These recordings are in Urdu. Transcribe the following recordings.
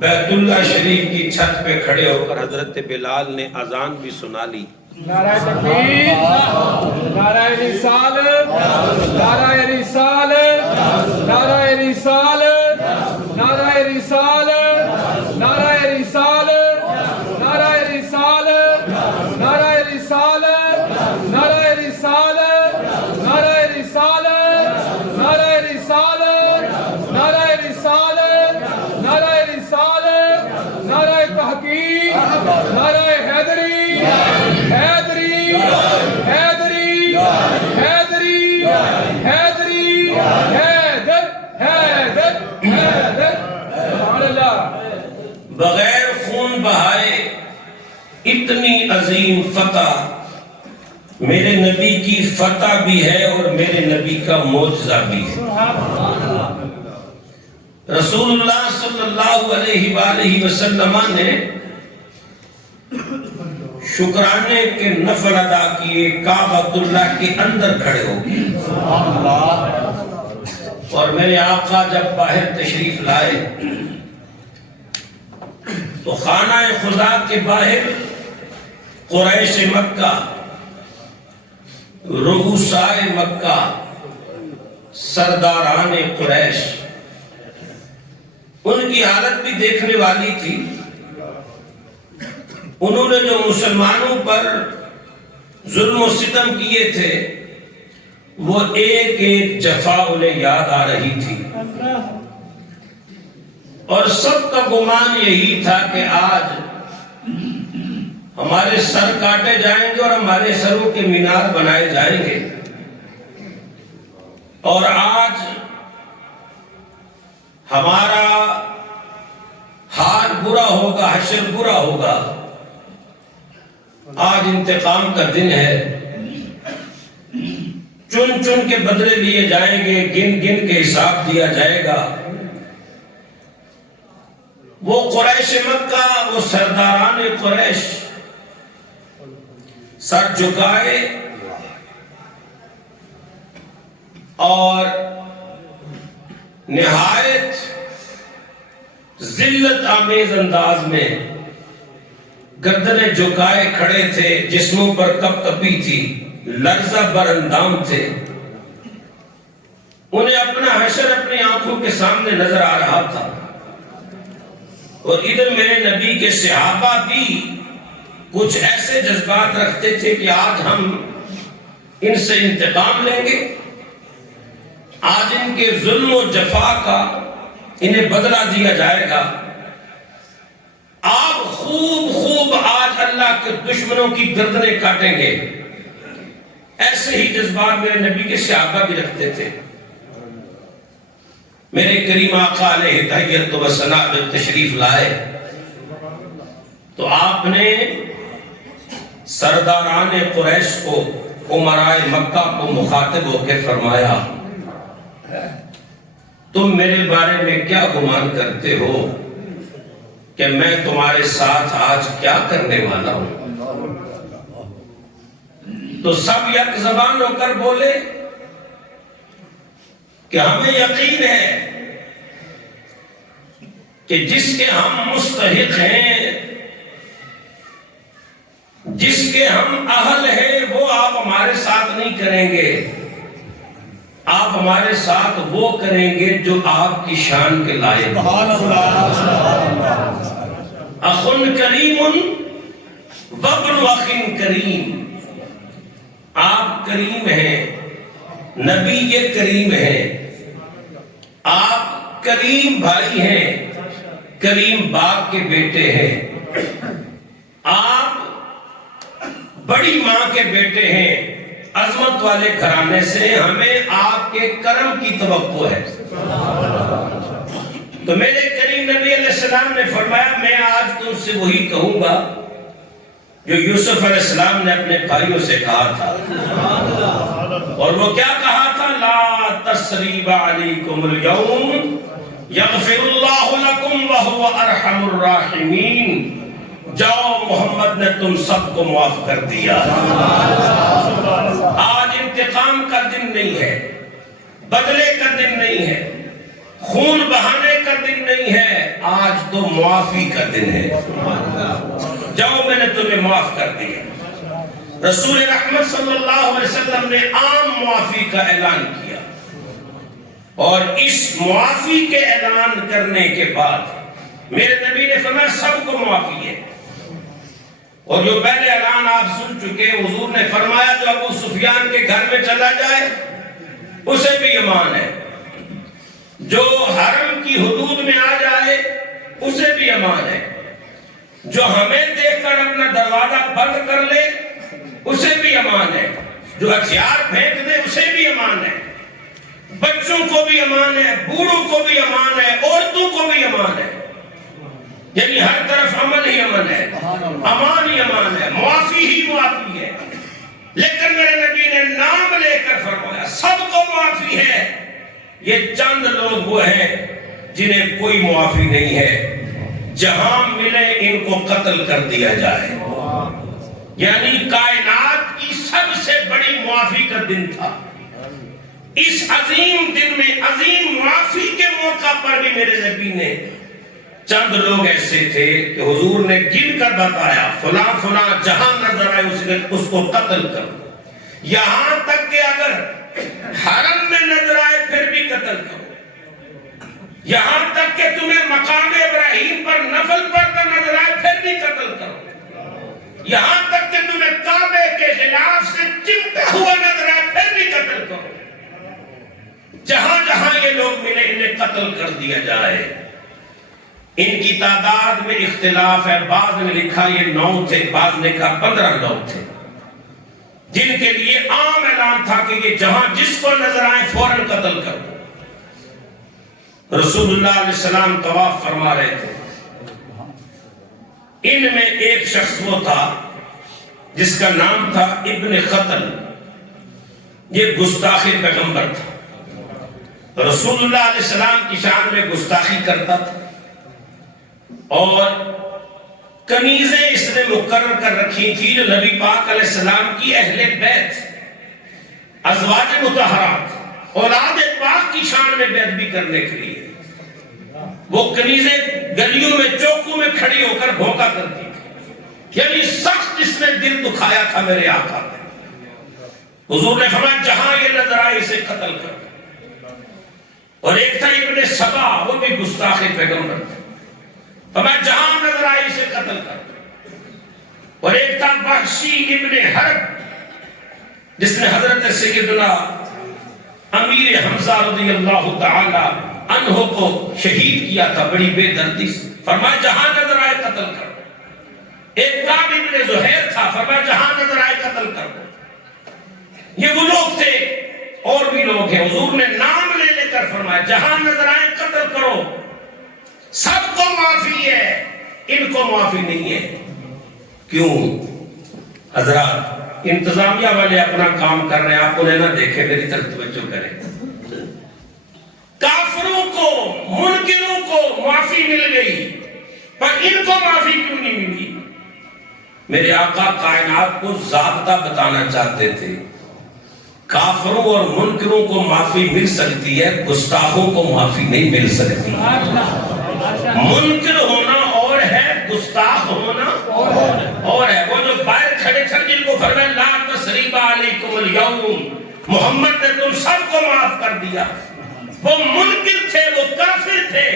بیت اللہ شریف کی چھت پہ کھڑے ہو کر حضرت بلال نے اذان بھی سنا لی۔ نعرہ تکبیر، نعرہ رسالت، نعرہ رسالت، نعرہ رسالت، نعرہ رسالت، نعرہ رسالت، نعرہ رسالت، نعرہ رسالت، نعرہ رسالت، نعرہ رسالت، نعرہ رسالت، نعرہ رسالت، نعرہ رسالت، نعرہ تحقیق، نعرہ حیدری، حیدری، حیدری، حیدری، حیدری، حیدر، حیدر، حیدر، سبحان اللہ۔ بغیر خون بہائے اتنی عظیم فتح میرے نبی کی فتح بھی ہے اور میرے نبی کا معجزہ بھی ہے۔ رسول اللہ صلی اللہ علیہ وآلہ وسلم نے شکرانے کے نفل ادا کیے، کعبۃ اللہ کے اندر کھڑے ہو گئے، اور میرے آقا جب باہر تشریف لائے تو خانہ خدا کے باہر قریش مکہ، رؤسائے مکہ، سرداران قریش، ان کی حالت بھی دیکھنے والی تھی۔ انہوں نے جو مسلمانوں پر ظلم و ستم کیے تھے وہ ایک ایک جفا انہیں یاد آ رہی تھی، اور سب کا گمان یہی تھا کہ آج ہمارے سر کاٹے جائیں گے اور ہمارے سروں کے مینار بنائے جائیں گے، اور آج ہمارا حال برا ہوگا، حشر برا ہوگا، آج انتقام کا دن ہے، چن چن کے بدلے لیے جائیں گے، گن گن کے حساب دیا جائے گا۔ وہ قریش مکہ، وہ سرداران قریش سر جھکائے اور نہایت ذلت آمیز انداز میں گردنیں جھکائے کھڑے تھے، جسموں پر کپ کپی تھی، لرزہ بر اندام تھے۔ انہیں اپنا حشر اپنی آنکھوں کے سامنے نظر آ رہا تھا، اور ادھر میرے نبی کے صحابہ بھی کچھ ایسے جذبات رکھتے تھے کہ آج ہم ان سے انتقام لیں گے، آج ان کے ظلم و جفا کا انہیں بدلہ دیا جائے گا، آپ خوب خوب آج اللہ کے دشمنوں کی گردنیں کاٹیں گے۔ ایسے ہی جذبات میرے نبی کے صحابہ بھی رکھتے تھے۔ میرے کریم آقا علیہ تحیت و ثنا جب تشریف لائے تو آپ نے سرداران قریش کو، امرائے مکہ کو مخاطب ہو کے فرمایا، تم میرے بارے میں کیا گمان کرتے ہو کہ میں تمہارے ساتھ آج کیا کرنے والا ہوں؟ تو سب یک زبان ہو کر بولے کہ ہمیں یقین ہے کہ جس کے ہم مستحق ہیں، جس کے ہم اہل ہیں، وہ آپ ہمارے ساتھ نہیں کریں گے، آپ ہمارے ساتھ وہ کریں گے جو آپ کی شان کے لائق۔ اخن کریم وابن اخن کریم، آپ کریم ہیں، نبی یہ کریم ہیں، آپ کریم بھائی ہیں، کریم باپ کے بیٹے ہیں، آپ بڑی ماں کے بیٹے ہیں، عظمت والے گھرانے سے، ہمیں آپ کے کرم کی توقع ہے۔ تو میرے کریم نبی علیہ السلام نے فرمایا میں آج تم سے وہی کہوں گا جو یوسف علیہ السلام نے اپنے بھائیوں سے کہا تھا، اور وہ کیا کہا تھا؟ لا تثریب علیکم اليوم یغفر اللہ لکم وہو ارحم الراحمین، جاؤ محمد نے تم سب کو معاف کر دیا۔ آج انتقام کا دن نہیں ہے، بدلے کا دن نہیں ہے، خون بہانے کا دن نہیں ہے، آج تو معافی کا دن ہے، جاؤ میں نے تمہیں معاف کر دیا۔ رسول رحمت صلی اللہ علیہ وسلم نے عام معافی کا اعلان کیا، اور اس معافی کے اعلان کرنے کے بعد میرے نبی نے فرمایا سب کو معافی ہے۔ اور جو پہلے اعلان آپ سن چکے، حضور نے فرمایا جو ابو سفیان کے گھر میں چلا جائے اسے بھی امان ہے، جو حرم کی حدود میں آ جائے اسے بھی امان ہے، جو ہمیں دیکھ کر اپنا دروازہ بند کر لے اسے بھی امان ہے، جو ہتھیار پھینک دے اسے بھی امان ہے، بچوں کو بھی امان ہے، بوڑھوں کو بھی امان ہے، عورتوں کو بھی امان ہے، یعنی ہر طرف امن ہی امن ہے، امان ہی امان ہے، معافی ہی معافی ہے۔ لیکن میرے نبی نے نام لے کر فرمایا سب کو معافی ہے، یہ چند لوگ وہ ہیں جنہیں کوئی معافی نہیں ہے، جہاں ملے ان کو قتل کر دیا جائے۔ یعنی کائنات کی سب سے بڑی معافی کا دن تھا۔ اس عظیم دن میں عظیم معافی کے موقع پر بھی میرے نبی نے چند لوگ ایسے تھے کہ حضور نے گن کر بتایا فلاں فلاں جہاں نظر آئے اس کو قتل کرو، یہاں تک کہ اگر حرم میں نظر آئے پھر بھی قتل کرو، یہاں تک کہ تمہیں مقام ابراہیم پر نفل پڑھتا نظر آئے پھر بھی قتل کرو، یہاں تک کہ تمہیں کعبے کے خلاف سے چمٹا ہوا نظر آئے پھر بھی قتل کرو۔ جہاں جہاں یہ لوگ ملے انہیں قتل کر دیا جائے۔ ان کی تعداد میں اختلاف ہے، بعض نے لکھا یہ 9 تھے، بعض نے کہا 15 لوگ تھے، جن کے لیے عام اعلان تھا کہ یہ جہاں جس کو نظر آئے فوراً قتل کر دو۔ رسول اللہ علیہ السلام طواف فرما رہے تھے، ان میں ایک شخص وہ تھا جس کا نام تھا ابن خطل، یہ گستاخ پیغمبر تھا، رسول اللہ علیہ السلام کی شان میں گستاخی کرتا تھا، اور کنیزیں اس نے مقرر کر رکھی تھی جو نبی پاک علیہ السلام کی اہل بیت ازواج مطہرات اولاد پاک کی شان میں بیعت بھی کرنے کے لیے وہ کنیزیں گلیوں میں چوکوں میں کھڑی ہو کر بھونکا کرتی تھی، یعنی سخت اس نے دل دکھایا تھا میرے آقا نے۔ حضور نے فرمایا جہاں یہ نظر آئے اسے قتل کر۔ اور ایک تھا ابن سبا، وہ بھی گستاخ پیغمبر تھا، فرمایا جہاں نظر آئے اسے قتل کر۔ اور ایک تھا وحشی ابن حرب، جس نے حضرت سیدنا امیر حمزہ رضی اللہ تعالی عنہ کو شہید کیا تھا بڑی بے دردی سے، فرمایا جہاں نظر آئے قتل کر۔ ایک کعب ابن زہیر تھا، فرمایا جہاں نظر آئے قتل کر۔ یہ وہ لوگ تھے، اور بھی لوگ ہیں، حضور نے نام لے لے کر فرمایا جہاں نظر آئے قتل کرو۔ سب کو معافی ہے، ان کو معافی نہیں ہے۔ کیوں؟ حضرات انتظامیہ والے اپنا کام کر رہے ہیں، آپ انہیں نہ دیکھیں، میری طرف توجہ کریں۔ کافروں کو منکروں کو معافی مل گئی، پر ان کو معافی کیوں نہیں ملی؟ میرے آقا کائنات کو ضابطہ بتانا چاہتے تھے، کافروں اور منکروں کو معافی مل سکتی ہے، گستاخوں کو معافی نہیں مل سکتی۔ منکر ہونا اور ہے، گستاخ ہونا اور ہے۔ وہ جو باہر کھڑے کھڑے جن کو فرمایا لا تثریب علیکم اليوم، محمد نے تم سب کو معاف کر دیا، وہ منکر تھے، وہ کافر تھے،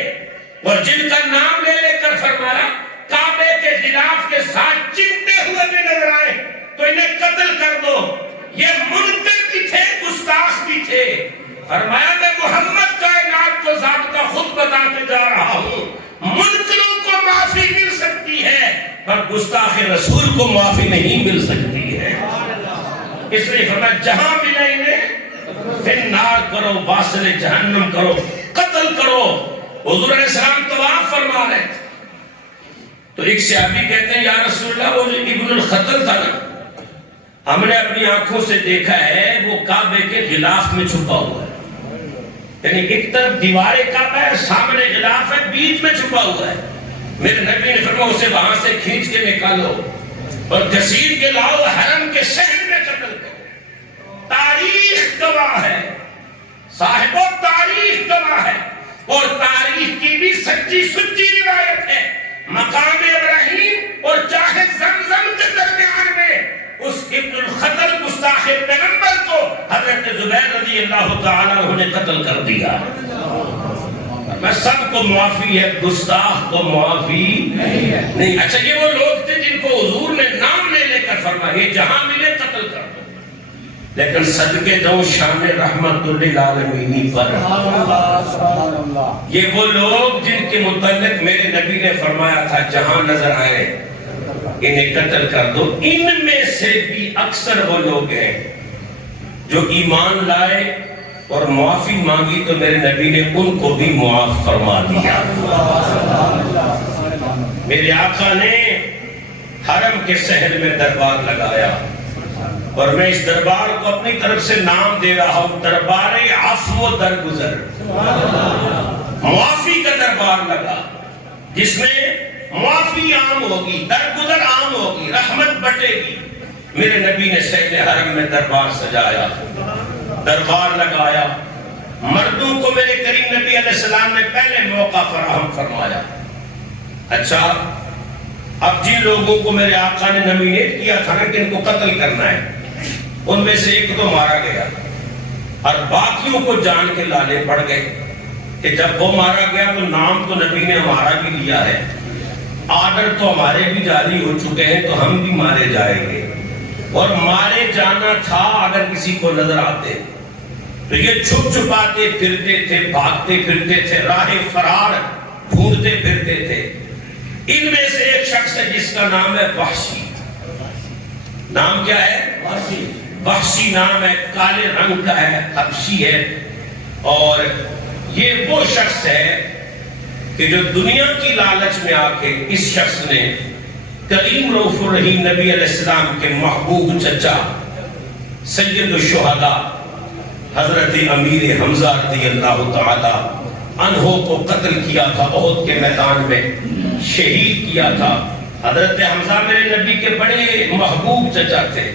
اور جن کا نام لے لے کر فرمایا کعبے کے خلاف کے ساتھ چمٹے ہوئے بھی نظر آئے تو انہیں قتل کر دو، یہ منکر بھی تھے، گستاخ بھی تھے۔ فرمایا میں محمد کائنات کو ضابطہ خود بتاتے جا رہا ہوں، منکروں کو معافی مل سکتی ہے پر گستاخ رسول کو معافی نہیں مل سکتی ہے۔ اس لیے فرمایا جہاں ملے انہیں پھر نار کرو، واصل جہنم کرو، قتل کرو۔ حضور علیہ السلام طواف فرما رہے تھے تو ایک صحابی کہتے ہیں یا رسول اللہ وہ جو ابن الخطل تھا نا، ہم نے اپنی آنکھوں سے دیکھا ہے وہ کعبے کے غلاف میں چھپا ہوا ہے، یعنی ایک طرف دیوار کعبہ ہے، سامنے غلاف ہے، بیچ میں چھپا ہوا ہے۔ میرے نبی نے فرمایا اسے وہاں سے کھینچ کے نکالو اور گھسیٹ کے لاؤ، حرم کے شہر میں قتل کرو۔ تاریخ گواہ ہے، صاحبو تاریخ گواہ ہے، اور تاریخ کی بھی سچی سچی روایت ہے مقام ابراہیم اور چاہے زمزم کے درمیان میں اس ابن الخطل گستاخ پیغمبر کو حضرت زبیر رضی اللہ تعالیٰ عنہ نے قتل کر دیا. میں سب کو معافی ہے، گستاخ کو معافی نہیں. اچھا یہ وہ لوگ تھے جن کو حضور نے نام لے کر فرمایا یہ جہاں ملے قتل کر دو، لیکن صدقے دو شان رحمت للعالمین پر. یہ وہ لوگ جن کے متعلق میرے نبی نے فرمایا تھا جہاں نظر آئے انہیں قتل کر دو. ان میں سے بھی اکثر وہ لوگ ہیں جو ایمان لائے اور معافی مانگی تو میرے نبی نے ان کو بھی معاف فرما دیا. میرے آقا نے حرم کے شہر میں دربار لگایا اور میں اس دربار کو اپنی طرف سے نام دے رہا ہوں دربار عفو و درگزر. معافی کا دربار لگا جس میں معافی عام ہوگی، درگزر عام ہوگی، رحمت بٹے گی. میرے نبی نے شہر حرم میں دربار سجایا، دربار لگایا. مردوں کو میرے کریم نبی علیہ السلام نے پہلے موقع فراہم فرمایا. اچھا اب جن لوگوں کو میرے آقا نے نامینیٹ کیا تھا نا کہ ان کو قتل کرنا ہے، ان میں سے ایک تو مارا گیا اور باقیوں کو جان کے لالے پڑ گئے کہ جب وہ مارا گیا تو نام تو نبی نے ہمارا بھی لیا ہے، آرڈر تو ہمارے بھی جاری ہو چکے ہیں تو ہم بھی مارے جائیں گے. اور مارے جانا تھا اگر کسی کو نظر آتے تو یہ چھپ چھپاتے پھرتے تھے، بھاگتے پھرتے تھے، راہ فرار ڈھونڈتے پھرتے تھے. ان میں سے ایک شخص ہے جس کا نام ہے وحشی. نام کیا ہے؟ وحشی نام ہے، کالے رنگ کا ہے، حبشی ہے. اور یہ وہ شخص ہے کہ جو دنیا کی لالچ میں آ کے اس شخص نے کریم رؤوف الرحیم نبی علیہ السلام کے محبوب چچا سید الشہداء حضرت امیر حمزہ رضی اللہ تعالی عنہ کو قتل کیا تھا. احد کے میدان میں شہید کیا تھا. حضرت حمزہ میرے نبی کے بڑے محبوب چچا تھے،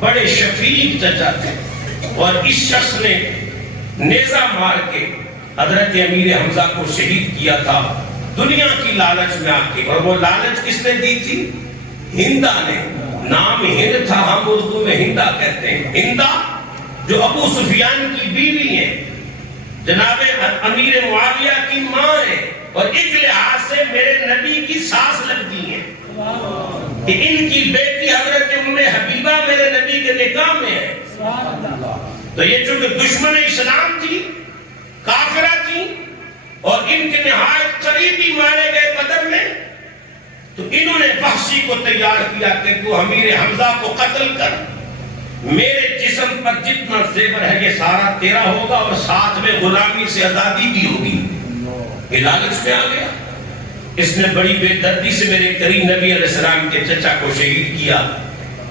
بڑے شفیق چچا تھے. اور اس شخص نے نیزہ مار کے حضرت امیر حمزہ کو شہید کیا تھا دنیا کی لالچ میں آ کے. اور وہ لالچ کس نے دی تھی؟ ہندا نے. نام ہند تھا، ہم اردو میں ہندا کہتے ہیں. ہندا جو ابو سفیان کی بیوی ہے، جناب امیر معاویہ کی ماں ہے، اور ایک لحاظ سے میرے نبی کی ساس لگتی ہیں کہ ان کی بیٹی حضرت ام حبیبہ میرے نبی کے نکاح میں ہے. تو یہ چونکہ دشمن اسلام تھی، کافرہ تھی، اور ان کے نہایت قریبی مارے گئے بدر میں، تو انہوں نے وحشی کو تیار کیا کہ تو امیر حمزہ کو قتل کر، میرے جسم پر جتنا زیور ہے یہ سارا تیرا ہوگا اور ساتھ میں غلامی سے آزادی بھی ہوگی. یہ لالچ میں آ گیا. اس نے بڑی بے دردی سے میرے کریم نبی علیہ السلام کے چچا کو شہید کیا.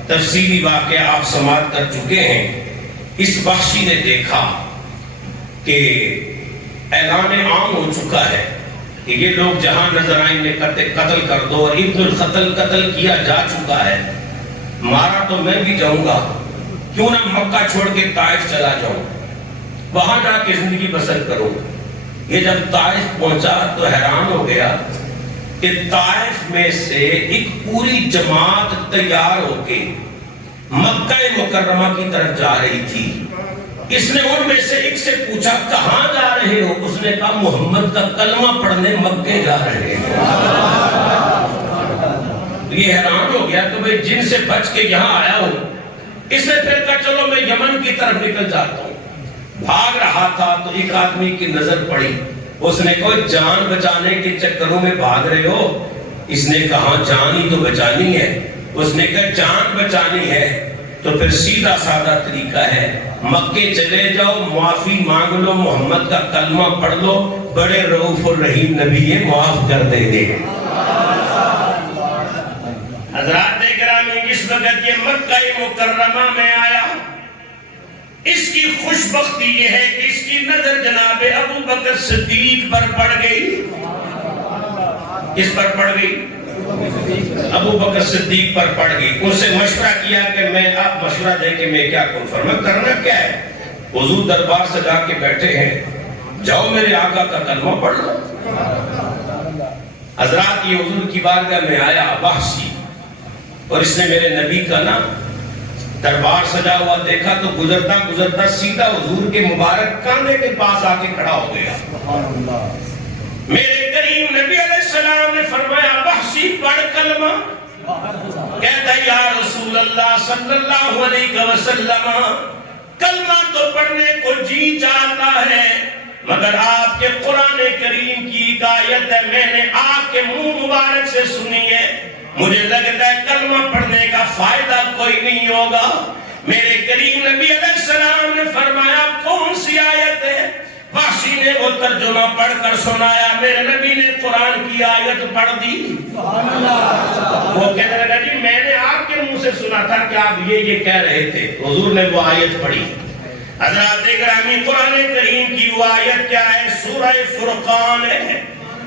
تفصیلی واقعہ آپ سماعت کر چکے ہیں. اس وحشی نے دیکھا کہ اعلان عام ہو چکا ہے کہ یہ لوگ جہاں نظر آئیں گے قتل کر دو، اور ابن الخطل قتل کیا جا چکا ہے، مارا تو میں بھی جاؤں گا، کیوں نہ مکہ چھوڑ کے طائف چلا جاؤں، وہاں جا کے زندگی بسر کروں. یہ جب طائف پہنچا تو حیران ہو گیا کہ طائف میں سے ایک پوری جماعت تیار ہو کے مکہ مکرمہ کی طرف جا رہی تھی. اس نے ان میں سے ایک سے پوچھا کہاں جا رہے ہو؟ اس نے کہا محمد کا کلمہ پڑھنے مکے جا رہے ہیں. یہ حیران ہو گیا کہ بھئی جن سے بچ کے یہاں آیا ہوں. اس نے پھر کہا چلو میں یمن کی طرف نکل جاتا ہوں. بھاگ رہا تھا تو ایک آدمی کی نظر پڑی. اس نے کہا جان بچانے کے چکروں میں بھاگ رہے ہو؟ اس نے کہا جان ہی تو بچانی ہے. اس نے کہا جان بچانی ہے تو پھر سیدھا سادہ طریقہ ہے، مکے چلے جاؤ، معافی مانگ لو، محمد کا کلمہ پڑھ لو، بڑے رؤوف الرحیم نبی یہ معاف کر دیں گے. حضرات گرامی جس وقت یہ مکہ مکرمہ میں آیا، اس کی خوش بختی یہ ہے کہ اس کی نظر جناب ابو بکر صدیق پر پڑ گئی. اس پر پڑ گئی؟ ابو بکر صدیق پر پڑ گئی. ان سے مشورہ کیا کہ میں آپ مشورہ دیں کہ میں کیا کروں. فرمایا کرنا کیا ہے؟ حضور دربار سجا کے بیٹھے ہیں، جاؤ میرے آقا کا کلمہ پڑھ لو. حضرات یہ حضور کی بارگاہ میں آیا وحشی، اور اس نے میرے نبی کا نا دربار سجا ہوا دیکھا تو گزرتا گزرتا سیدھا حضور کے مبارک کاندھے کے پاس آ کے کھڑا ہو گیا۔ میرے کریم نبی علیہ السلام نے فرمایا وحشی پڑھ کلمہ۔ کہتا یا رسول اللہ صلی اللہ علیہ وسلم کلمہ تو پڑھنے کو جی چاہتا ہے، مگر آپ کے قرآن کریم کی ایک آیت ہے میں نے آپ کے منہ مبارک سے سنی ہے، مجھے لگتا ہے کلمہ پڑھنے کا فائدہ کوئی نہیں ہوگا۔ میرے کریم نبی علیہ السلام نے فرمایا کون سی آیت ہے؟ وحشی نے وہ ترجمہ پڑھ کر سنایا، میرے نبی نے قرآن کی آیت پڑھ دی۔ وہ کہنے لگا جی میں نے آپ کے منہ سے سنا تھا کہ آپ یہ کہہ رہے تھے، حضور نے وہ آیت پڑھی۔ حضرات گرامی قرآن کریم کی وہ آیت کیا ہے؟ سورہ فرقان ہے۔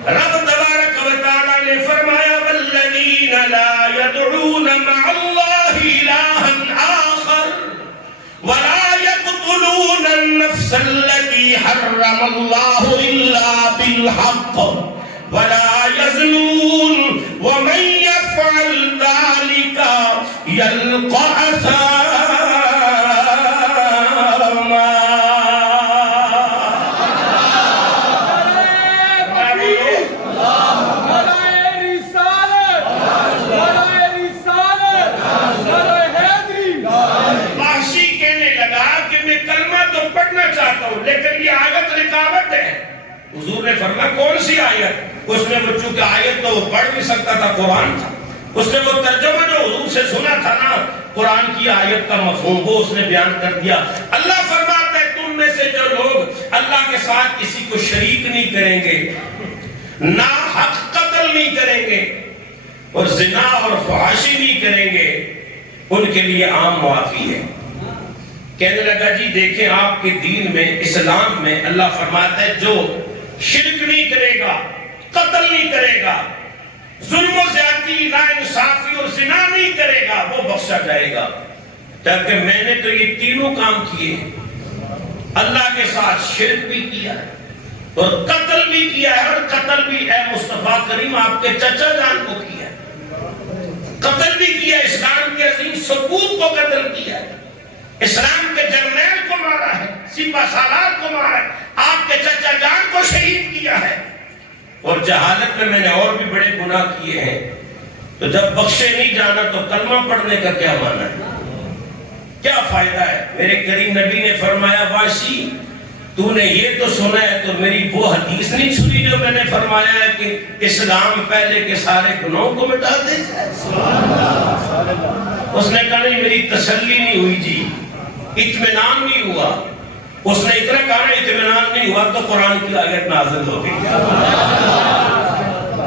رب تبارک و تعالی نے فرمایا والذین لا يدعون مع اللہ الہا آخر ولا يقتلون النفس التي حرم الله إلا بالحق ولا يزنون ومن يفعل ذلك يلقى أثاما۔ لیکن یہ آیت رکاوٹ ہے۔ حضور نے فرمایا کون سی آیت؟ اس نے وہ چونکہ آیت تو وہ پڑھ بھی سکتا تھا، قرآن تھا، اس نے وہ ترجمہ جو حضور سے سنا تھا نا قرآن کی آیت کا مفہوم وہ اس نے بیان کر دیا۔ اللہ فرماتا ہے تم میں سے جو لوگ اللہ کے ساتھ کسی کو شریک نہیں کریں گے، ناحق قتل نہیں کریں گے اور زنا اور فحاشی نہیں کریں گے، ان کے لیے عام معافی ہے۔ کہنے لگا جی دیکھیں آپ کے دین میں اسلام میں اللہ فرماتا ہے جو شرک نہیں کرے گا، قتل نہیں کرے گا، ظلم و زیادتی ناانصافی اور زنا نہیں کرے گا وہ بخشا جائے گا۔ جبکہ میں نے تو یہ تینوں کام کیے ہیں، اللہ کے ساتھ شرک بھی کیا ہے اور قتل بھی کیا ہے، اور قتل بھی اے مصطفیٰ کریم آپ کے چچا جان کو کیا ہے، قتل بھی کیا، اسلام کے عظیم ثبوت کو قتل کیا ہے، اسلام کے جرنیل کو مارا ہے، سپہ سالار کو مارا ہے، آپ کے چچا جان کو شہید کیا ہے، اور جہالت میں نے اور بھی بڑے گناہ کیے ہیں۔ تو جب بخشے نہیں جانا تو کلمہ پڑھنے کا کیا معنی ہے؟ کیا فائدہ ہے؟ میرے کریم نبی نے فرمایا واشی تو نے یہ تو سنا ہے تو میری وہ حدیث نہیں سنی جو میں نے فرمایا ہے کہ اسلام پہلے کے سارے گناہوں کو مٹا دے۔ اس نے کہا نہیں میری تسلی نہیں ہوئی جی، اطمینان نہیں ہوا۔ اس نے اتنا کہا نا اطمینان نہیں ہوا تو قرآن کی آیت نازل ہو گئی۔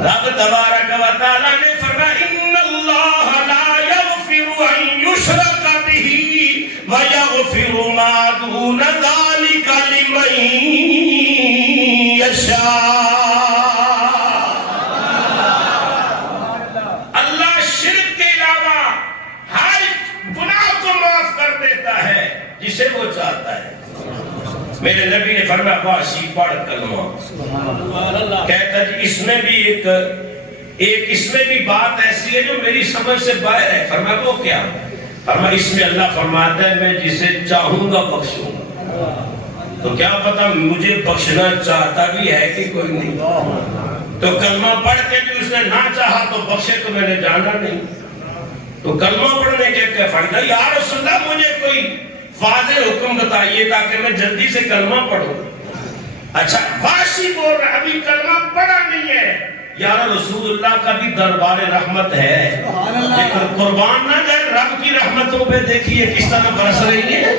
رب تبارک و تعالی نے فرمایا ان اللہ لا یغفر ان یشرک بہ ویغفر ما دون ذلک لمن یشاء۔ اللہ شرک کے علاوہ ہر گناہ کو معاف کر دیتا ہے جسے وہ چاہتا ہے۔ میرے نبی نے فرمایا واشی پڑھ کلمہ۔ کہتا جی اس میں بھی ایک اس میں بھی بات ایسی ہے جو میری سمجھ سے باہر ہے۔ فرمایا وہ کیا؟ فرمایا اس میں اللہ فرماتا ہے میں جسے چاہوں گا بخشوں گا۔ تو کیا پتا مجھے بخشنا چاہتا بھی ہے کہ کوئی نہیں؟ تو کلمہ پڑھ کے جو اس نے نہ چاہا تو بخشے تو میں نے جانا نہیں۔ تو کلمہ پڑھنے کے کیا فائدہ؟ یا رسول اللہ مجھے کوئی واضح حکم بتائیے تاکہ میں جلدی سے کلمہ پڑھوں۔ اچھا واشی بول رہا ابھی کلمہ پڑھا نہیں ہے، یا رسول اللہ کا بھی دربار رحمت ہے، لیکن قربان نہ جائے رب کی رحمتوں پہ دیکھیے کس طرح برس رہی ہے۔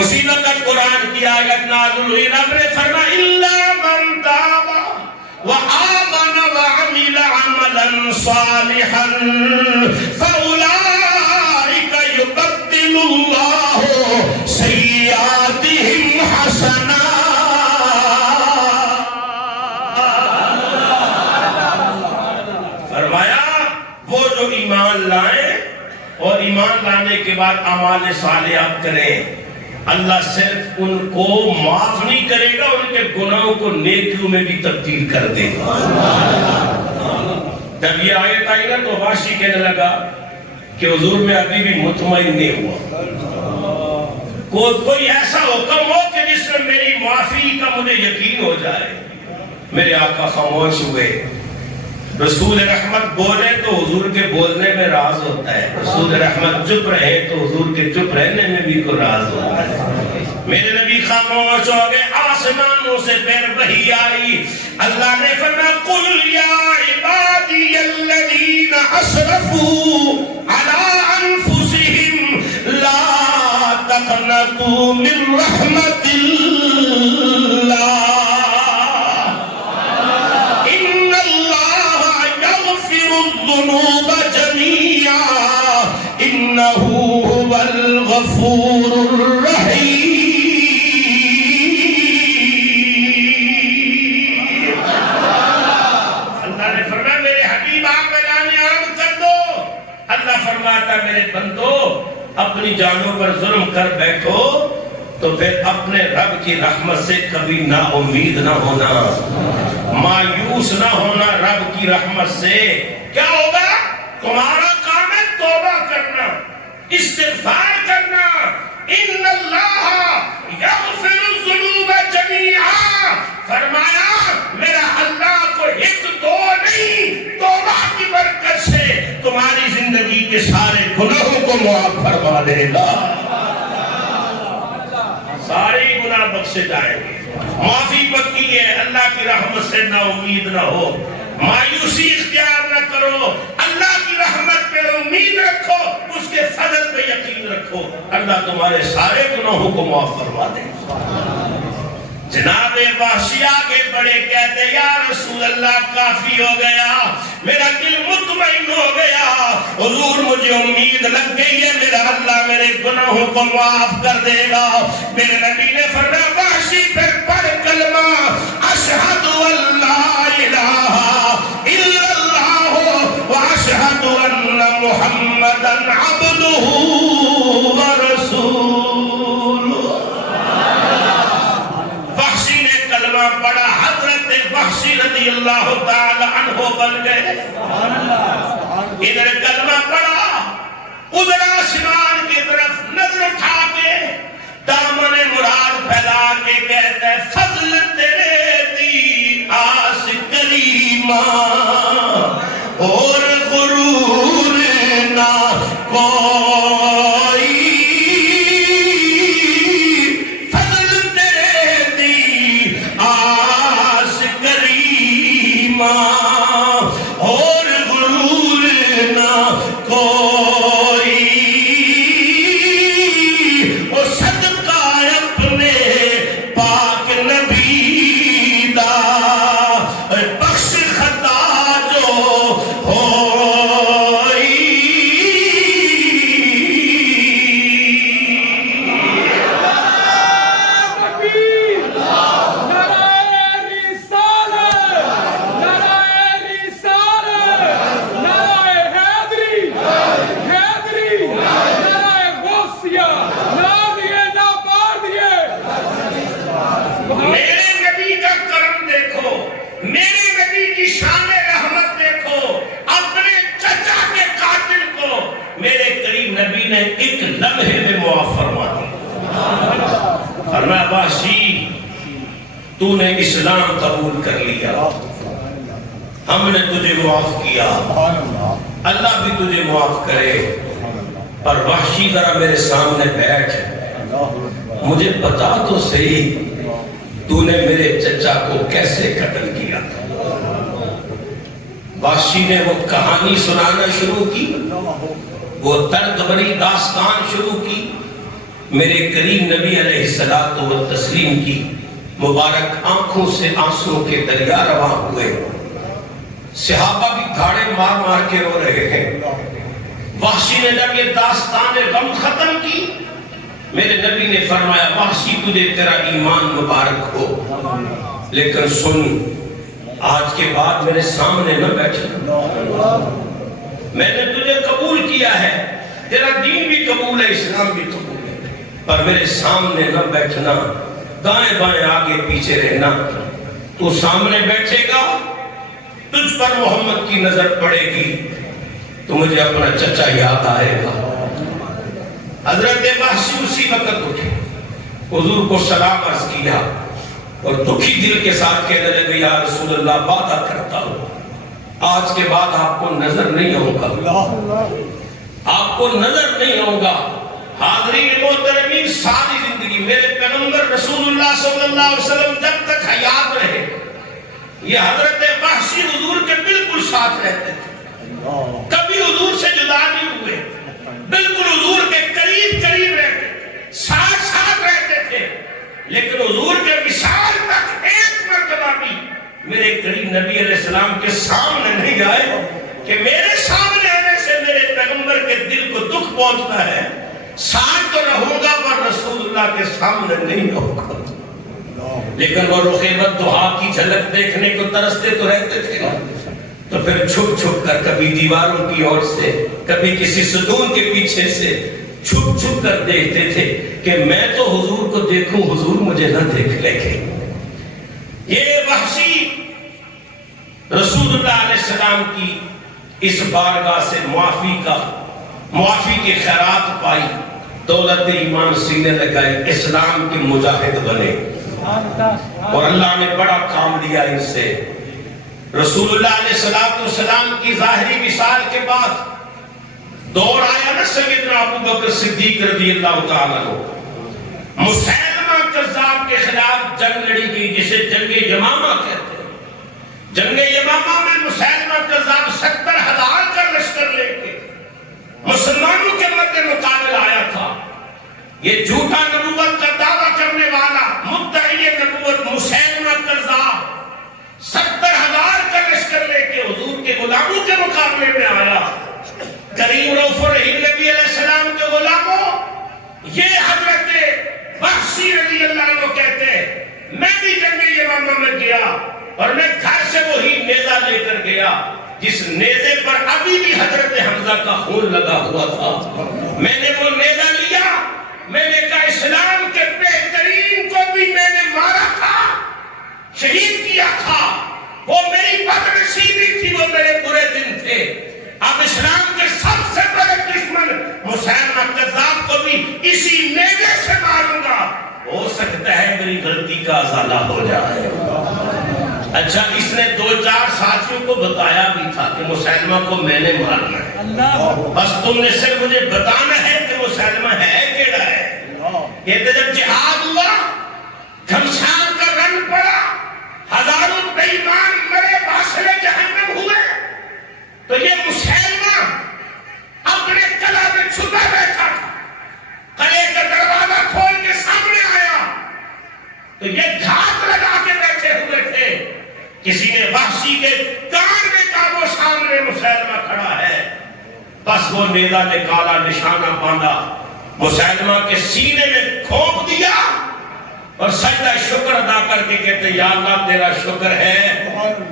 اسی وقت قرآن کی آیت نازل ہوئی، رب نے فرمایا الا من تاب وآمن وعمل عملا صالحا فاولئک یبدل اللہ سیئاتہم حسنات۔ فرمایا وہ جو ایمان لائیں اور ایمان لانے کے بعد اعمال صالحات کریں، اللہ صرف ان کو معاف نہیں کرے گا، ان کے گناہوں کو نیکیوں میں بھی تبدیل کر دے گا۔ جب یہ آیت آئی نا تو وحشی کہنے لگا کہ حضور میں ابھی بھی مطمئن نہیں ہوا، کوئی ایسا حکم ہو کہ جس میں میری معافی کا مجھے یقین ہو جائے۔ میرے آقا خاموش ہوئے۔ رسول رحمت بولے تو حضور کے بولنے میں راز ہوتا ہے، رسول رحمت چپ رہے تو حضور کے چپ رہنے میں بھی کوئی راز ہوتا ہے۔ میرے نبی خاموش ہو گئے، آسمانوں سے پھر وحی آئی، اللہ نے فرمایا قل یا عبادی الذین اسرفوا علی انفسہم لا تقنطوا من رحمت اللہ ان اللہ یغفر الذنوب جميعا انہ هو الغفور الرحیم۔ فرماتا میرے بندو اپنی جانوں پر ظلم کر بیٹھو تو پھر اپنے رب کی رحمت سے کبھی نا امید نہ ہونا، مایوس نہ ہونا رب کی رحمت سے۔ کیا ہوگا؟ تمہارا کام ہے توبہ کرنا، استغفار کرنا۔ ان اللہ یغفر الذنوب جمیعا، فرمایا میرا اللہ کو ایک دو نہیں، توبہ کی برکت سے تمہاری زندگی کے سارے گناہوں کو معاف فرما دے گا، سارے گناہ بخشے جائیں گے۔ معافی پکی ہے، اللہ کی رحمت سے نا امید نہ ہو، مایوسی اختیار نہ کرو، اللہ کی رحمت پہ امید رکھو، اس کے فضل پہ یقین رکھو، اللہ تمہارے سارے گناہوں کو معاف فرما دے گا۔ جناب وحشی آگے بڑھے، کہتے یا رسول اللہ کافی ہو گیا، میرا دل مطمئن ہو گیا، حضور مجھے امید لگ گئی ہے میرا اللہ میرے گناہوں کو معاف کر دے گا۔ میرے نبی نے فرمایا وحشی پھر پڑھ کلمہ اشہد ان لا الہ الا اللہ واشہد ان محمدا عبدہ ورسولہ۔ بڑا حضرت وحشی رضی اللہ تعالی عنہ بن گئے۔ ادھر کلمہ پڑھا، ادھر آسمان کی طرف نظر اٹھا کے دامن مراد پھیلا کے کہتے ہیں فضل تیرے دی آس کریمہ اور غرور نہ کوئی، اور غرور نہ کوئی، وہ صدقہ اپنے پاک نبی دا بخش خطا جو ہوئی۔ ایک لمحے میں معاف فرما دیا۔ فرمایا وحشی تو نے اسلام قبول کر لیا، ہم نے تجھے معاف کیا، اللہ بھی تجھے معاف کرے، پر وحشی ذرا میرے سامنے بیٹھ، مجھے بتا تو صحیح تو نے میرے چچا کو کیسے قتل کیا۔ وحشی نے وہ کہانی سنانا شروع کی، وہ درد بھری داستان شروع کی۔ میرے کریم نبی علیہ الصلوۃ والتسلیم کی مبارک آنکھوں سے آنسوں کے دریا رواں ہوئے، صحابہ بھی دھاڑے مار مار کے رو رہے ہیں۔ وحشی نے جب یہ داستان غم ختم کی، میرے نبی نے فرمایا وحشی تجھے تیرا ایمان مبارک ہو، لیکن سن آج کے بعد میرے سامنے نہ بیٹھنا، میں نے تجھے قبول کیا ہے، تیرا دین بھی قبول ہے، اسلام بھی قبول ہے، پر میرے سامنے نہ بیٹھنا، دائیں بائیں آگے پیچھے رہنا۔ تو سامنے بیٹھے گا تجھ پر محمد کی نظر پڑے گی تو مجھے اپنا چچا یاد آئے گا۔ حضرت وحشی اسی وقت اٹھے، حضور کو سلام عرض کیا اور دکھی دل کے ساتھ کہنے لگے یا رسول اللہ وعدہ کرتا ہوں آج کے بعد آپ کو نظر نہیں آؤں گا، آپ کو نظر نہیں آؤں گا۔ حاضرین محترمین، ساری زندگی میرے پیغمبر رسول اللہ صلی اللہ علیہ وسلم جب تک حیات رہے یہ حضرت وحشی حضور کے بالکل ساتھ رہتے تھے، کبھی حضور سے جدا نہیں ہوئے، بالکل حضور کے قریب قریب رہتے تھے، ساتھ ساتھ رہتے تھے، لیکن حضور کے وصال تک ایک مرتبہ بھی میرے کریم نبی علیہ السلام کے سامنے نہیں آئے کہ میرے سامنے آنے سے میرے پیغمبر کے دل کو دکھ پہنچتا ہے، ساتھ تو رہوں گا پر رسول اللہ کے سامنے نہیں رہوں گا۔ لیکن وہ رخ دعا کی جھلک دیکھنے کو ترستے تو رہتے تھے، تو پھر چھپ چھپ کر کبھی دیواروں کی اور سے کبھی کسی ستون کے پیچھے سے چھپ چھپ کر دیکھتے تھے کہ میں تو حضور کو دیکھوں حضور مجھے نہ دیکھ لے گے۔ یہ وحشی رسول اللہ علیہ السلام کی اس بارگاہ سے معافی کی خیرات پائی، دولت ایمان سینے لگائے، اسلام کے مجاہد بنے اور اللہ نے بڑا کام لیا ان سے۔ رسول اللہ علیہ السلام کی ظاہری وصال کے بعد دور آیا نا سیدنا ابو بکر صدیق رضی اللہ تعالیٰ عنہ، مسیلمہ کذاب کے خلاف جنگ لڑی گئی جسے جنگ یمامہ کہتے ہیں۔ جنگ یمامہ میں مسیلمہ کذاب 70,000 کا لشکر لے کے مسلمانوں کے مد مقابل آیا تھا۔ یہ جھوٹا نبوت کا دعویٰ کرنے والا مدعی نبوت مسیلمہ کذاب 70,000 کا لشکر لے کے حضور کے غلاموں کے مقابلے میں آیا۔ کریم رؤوف الرحیم نبی علیہ السلام کے غلاموں، یہ حضرت وحشی رضی اللہ عنہ کہتے ہیں میں بھی جنگ یمامہ میں گیا اور میں گھر سے وہی نیزہ لے کر گیا جس نیزے پر ابھی بھی حضرت حمزہ کا خون لگا ہوا تھا۔ میں نے وہ نیزہ لیا، میں نے کہا اسلام کے بہترین کو بھی میں نے مارا تھا، شہید کیا تھا، وہ میری بدنصیبی تھی، وہ میرے برے دن تھے۔ اب اسلام کے سب سے بڑے دشمن مسیلمہ کذاب کو بھی اسی نیزے سے ماروں گا، ہو سکتا ہے میری غلطی کا ازالہ ہو جائے۔ اچھا، اس نے 2-4 ساتھیوں کو بتایا بھی تھا کہ مسیلمہ کو میں نے مارنا ہے، بس تم نے صرف مجھے بتانا ہے کہ مسیلمہ ہے کیڑا ہے۔ کہتے جب جہاد ہوا، گھمسان کا رن پڑا، ہزاروں بے ایمان مرے، واصل جہنم ہوئے، تو یہ مسیلمہ اپنے قلعہ میں چھپا بیٹھا تھا، قلعے کا دروازہ کھول کے سامنے آیا تو یہ گھات لگا کے بیٹھے ہوئے تھے۔ کسی نے وحشی کے کان میں کہا وہ سامنے مسیلمہ کھڑا ہے، بس وہ نیزہ نکالا، نشانہ باندھا، مسیلمہ کے سینے میں کھوپ دیا اور سجدہ شکر ادا کر کے کہتے یا اللہ تیرا شکر ہے،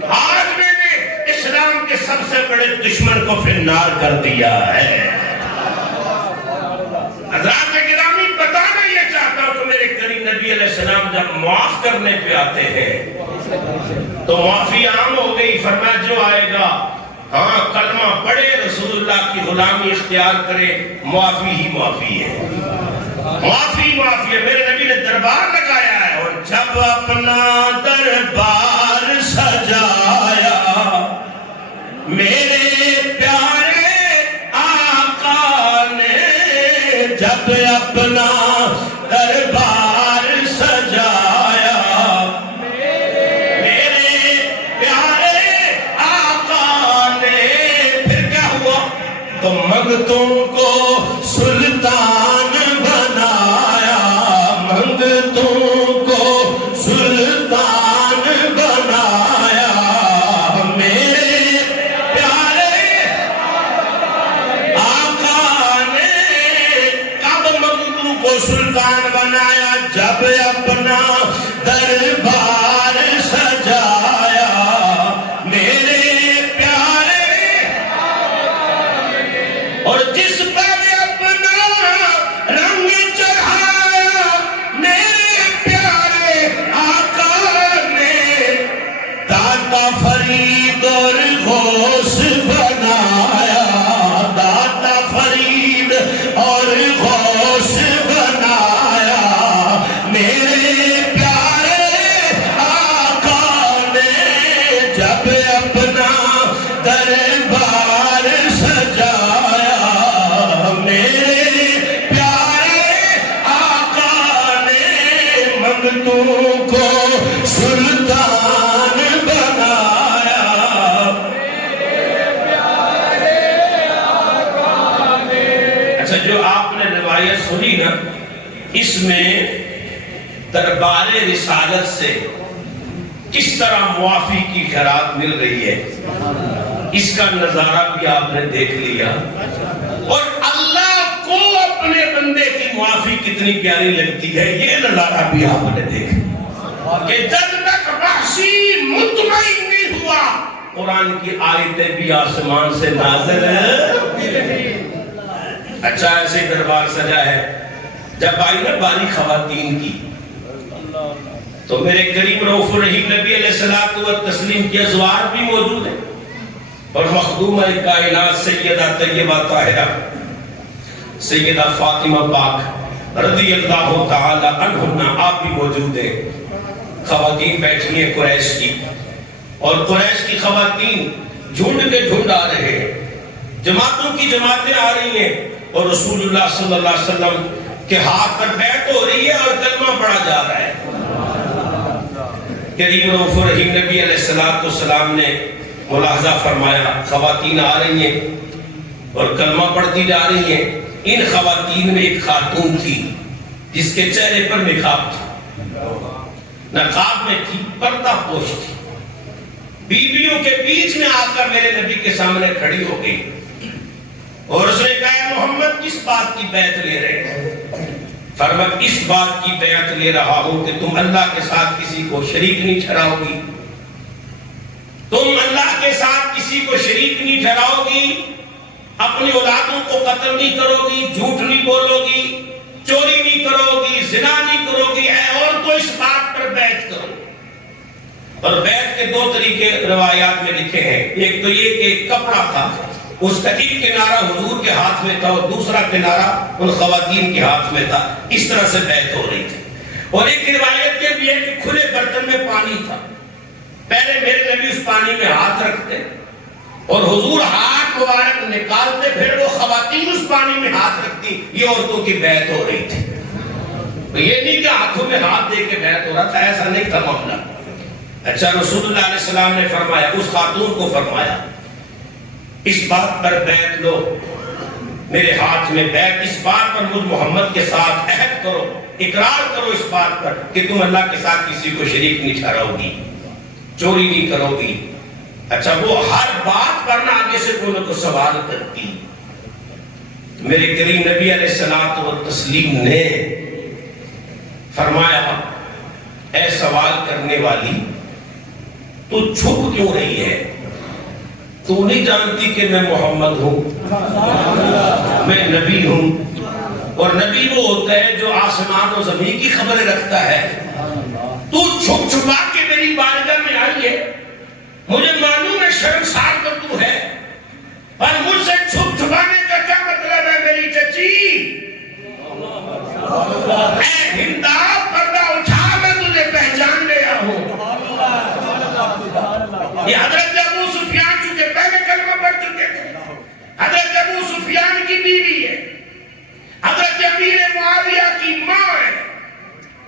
آج میں نے اسلام کے سب سے بڑے دشمن کو فنار کر دیا ہے۔ حضرات گرامی، بتانا یہ چاہتا ہوں کہ میرے کریم نبی علیہ السلام جب معاف کرنے پہ آتے ہیں تو معافی عام ہو گئی۔ فرمایا جو آئے گا ہاں کلمہ پڑھے، رسول اللہ کی غلامی اختیار کرے، معافی ہی معافی ہے، معافی معافی ہے۔ میرے نبی نے دربار لگایا ہے اور جب اپنا دربار سجایا میرے پیارے آقا نے، جب اپنا دربار سجایا میرے پیارے آقا نے، پھر کیا ہوا؟ تو منگتوں کو سلطان بنایا، منگتوں کو سلطان بنایا، میرے پیارے آقا نے کب منگتوں کو سلطان بنایا؟ جب اپنا دربار سجایا میرے پیارے، اور جس پر اپنا دربار سجایا میرے پیارے آقا نے ممدوح کو سلطان بنایا اچھا جو آپ نے روایت سنی نا اس میں دربار رسالت سے کس طرح معافی کی خیرات مل رہی ہے اس کا نظارہ بھی آپ نے دیکھ لیا اور اللہ کو اپنے بندے کی معافی کتنی پیاری لگتی ہے یہ نظارہ بھی آپ نے دیکھ لیا کہ جب تک وحشی مطمئن نہیں ہوا قرآن کی آیتیں بھی آسمان سے نازل اچھا ایسے دربار سجا ہے جب آئی نا باری خواتین کی تو میرے کریم رؤوف الرحیم نبی علیہ الصلوۃ والتسلیم کی ازواج بھی موجود ہیں اور مخدومہ کائنات سیدہ طیبہ طاہرہ سیدہ فاطمہ پاک رضی اللہ تعالی عنہن آپ بھی موجود ہیں خواتین بیٹھی ہیں قریش کی اور قریش کی خواتین جھنڈ کے جھنڈ آ رہے ہیں جماعتوں کی جماعتیں آ رہی ہیں اور رسول اللہ صلی اللہ علیہ وسلم کے ہاتھ پر بیعت ہو رہی ہے اور کلمہ پڑھا جا رہا ہے کریم رؤوف الرحیم نبی علیہ السلام نے ملاحظہ فرمایا خواتین آ رہی ہیں اور کلمہ پڑھتی جا رہی ہیں ان خواتین میں ایک خاتون تھی جس کے چہرے پر نقاب تھا نقاب میں تھی پردہ پوش تھی بیویوں کے بیچ میں آ کر میرے نبی کے سامنے کھڑی ہو گئی اور اس نے کہا محمد کس بات کی بیعت لے رہے ہیں فرمایا اس بات کی بیعت لے رہا ہوں کہ تم اللہ کے ساتھ کسی کو شریک نہیں ٹھہراؤ گی تم اللہ کے ساتھ کسی کو شریک نہیں ٹھہراؤ گی اپنی اولادوں کو قتل نہیں کرو گی جھوٹ نہیں بولو گی چوری نہیں کرو گی زنا نہیں کرو گی اے اور تو اس بات پر بیعت کرو اور بیعت کے دو طریقے روایات میں لکھے ہیں ایک تو یہ کہ ایک کپڑا تھا اس کا ایک کنارہ حضور کے ہاتھ میں تھا اور دوسرا کنارہ ان خواتین کے ہاتھ میں تھا اس طرح سے بیعت ہو رہی تھی اور ایک روایت یہ بھی ہے کہ کھلے برتن میں پانی تھا پہلے میرے نبی اس پانی میں ہاتھ رکھتے اور حضور ہاتھ مبارک نکالتے پھر وہ خواتین اس پانی میں ہاتھ رکھتی یہ عورتوں کی بیعت ہو رہی تھی یہ نہیں کہ ہاتھوں میں ہاتھ دے کے بیعت ہو رہا تھا ایسا نہیں تھا معاملہ اچھا رسول اللہ علیہ السلام نے فرمایا اس خاتون کو فرمایا اس بات پر بیعت لو میرے ہاتھ میں بیعت اس بات پر مجھ محمد کے ساتھ عہد کرو اقرار کرو اس بات پر کہ تم اللہ کے ساتھ کسی کو شریک نہیں ٹھہراؤ گی چوری نہیں کرو گی اچھا وہ ہر بات پر نہ آگے سے کوئی نہ کوئی سوال کرتی میرے کریم نبی علیہ الصلوۃ والتسلیم نے فرمایا اے سوال کرنے والی تو چھپ کیوں رہی ہے تو نہیں جانتی کہ میں محمد ہوں میں نبی ہوں اور نبی وہ ہوتا ہے جو آسمان و زمین کی خبریں رکھتا ہے تو چھپ چھپا کے میری بارگاہ میں آئی ہے مجھے معلوم ہے شرمسار تو ہے پر مجھ سے چھپ چھپانے کا کیا مطلب ہے میری چچی اے ہندا پردہ اٹھا میں تجھے پہچان لیا ہوں یہ حضرت ابو سفیان چونکہ پہلے کلمہ پڑھ چکے تھے حضرت ابو سفیان کی بیوی ہے حضرت امیر معاویہ کی ماں ہے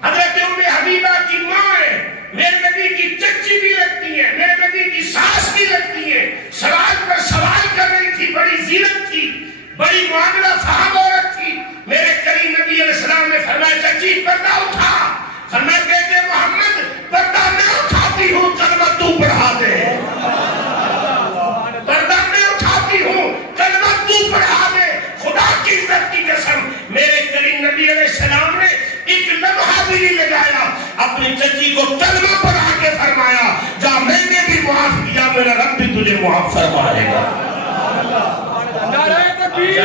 حضرت ام حبیبہ کی ماں ہے میرے نبی کی چچی بھی لگتی ہے میرے نبی کی ساس بھی لگتی ہے سوال پر سوال کر رہی تھی بڑی زینت تھی بڑی معاملہ فہم عورت تھی میرے کریم نبی علیہ السلام نے فرمایا چچی پردہ اٹھا فرمایا کہتے محمد پردہ میں اٹھاتی ہوں کلمہ تو پڑھا دے پردہ میں اٹھاتی ہوں کلمہ تو پڑھا دے خدا کی عزت کی قسم میرے کریم نبی علیہ السلام نے ایک لمحہ بھی نہیں لگایا اپنی چچی کو کلمہ پڑھا کے فرمایا جا میں نے بھی معاف کیا میرا رب بھی تجھے معاف فرمائے گا نعرہ تکبیر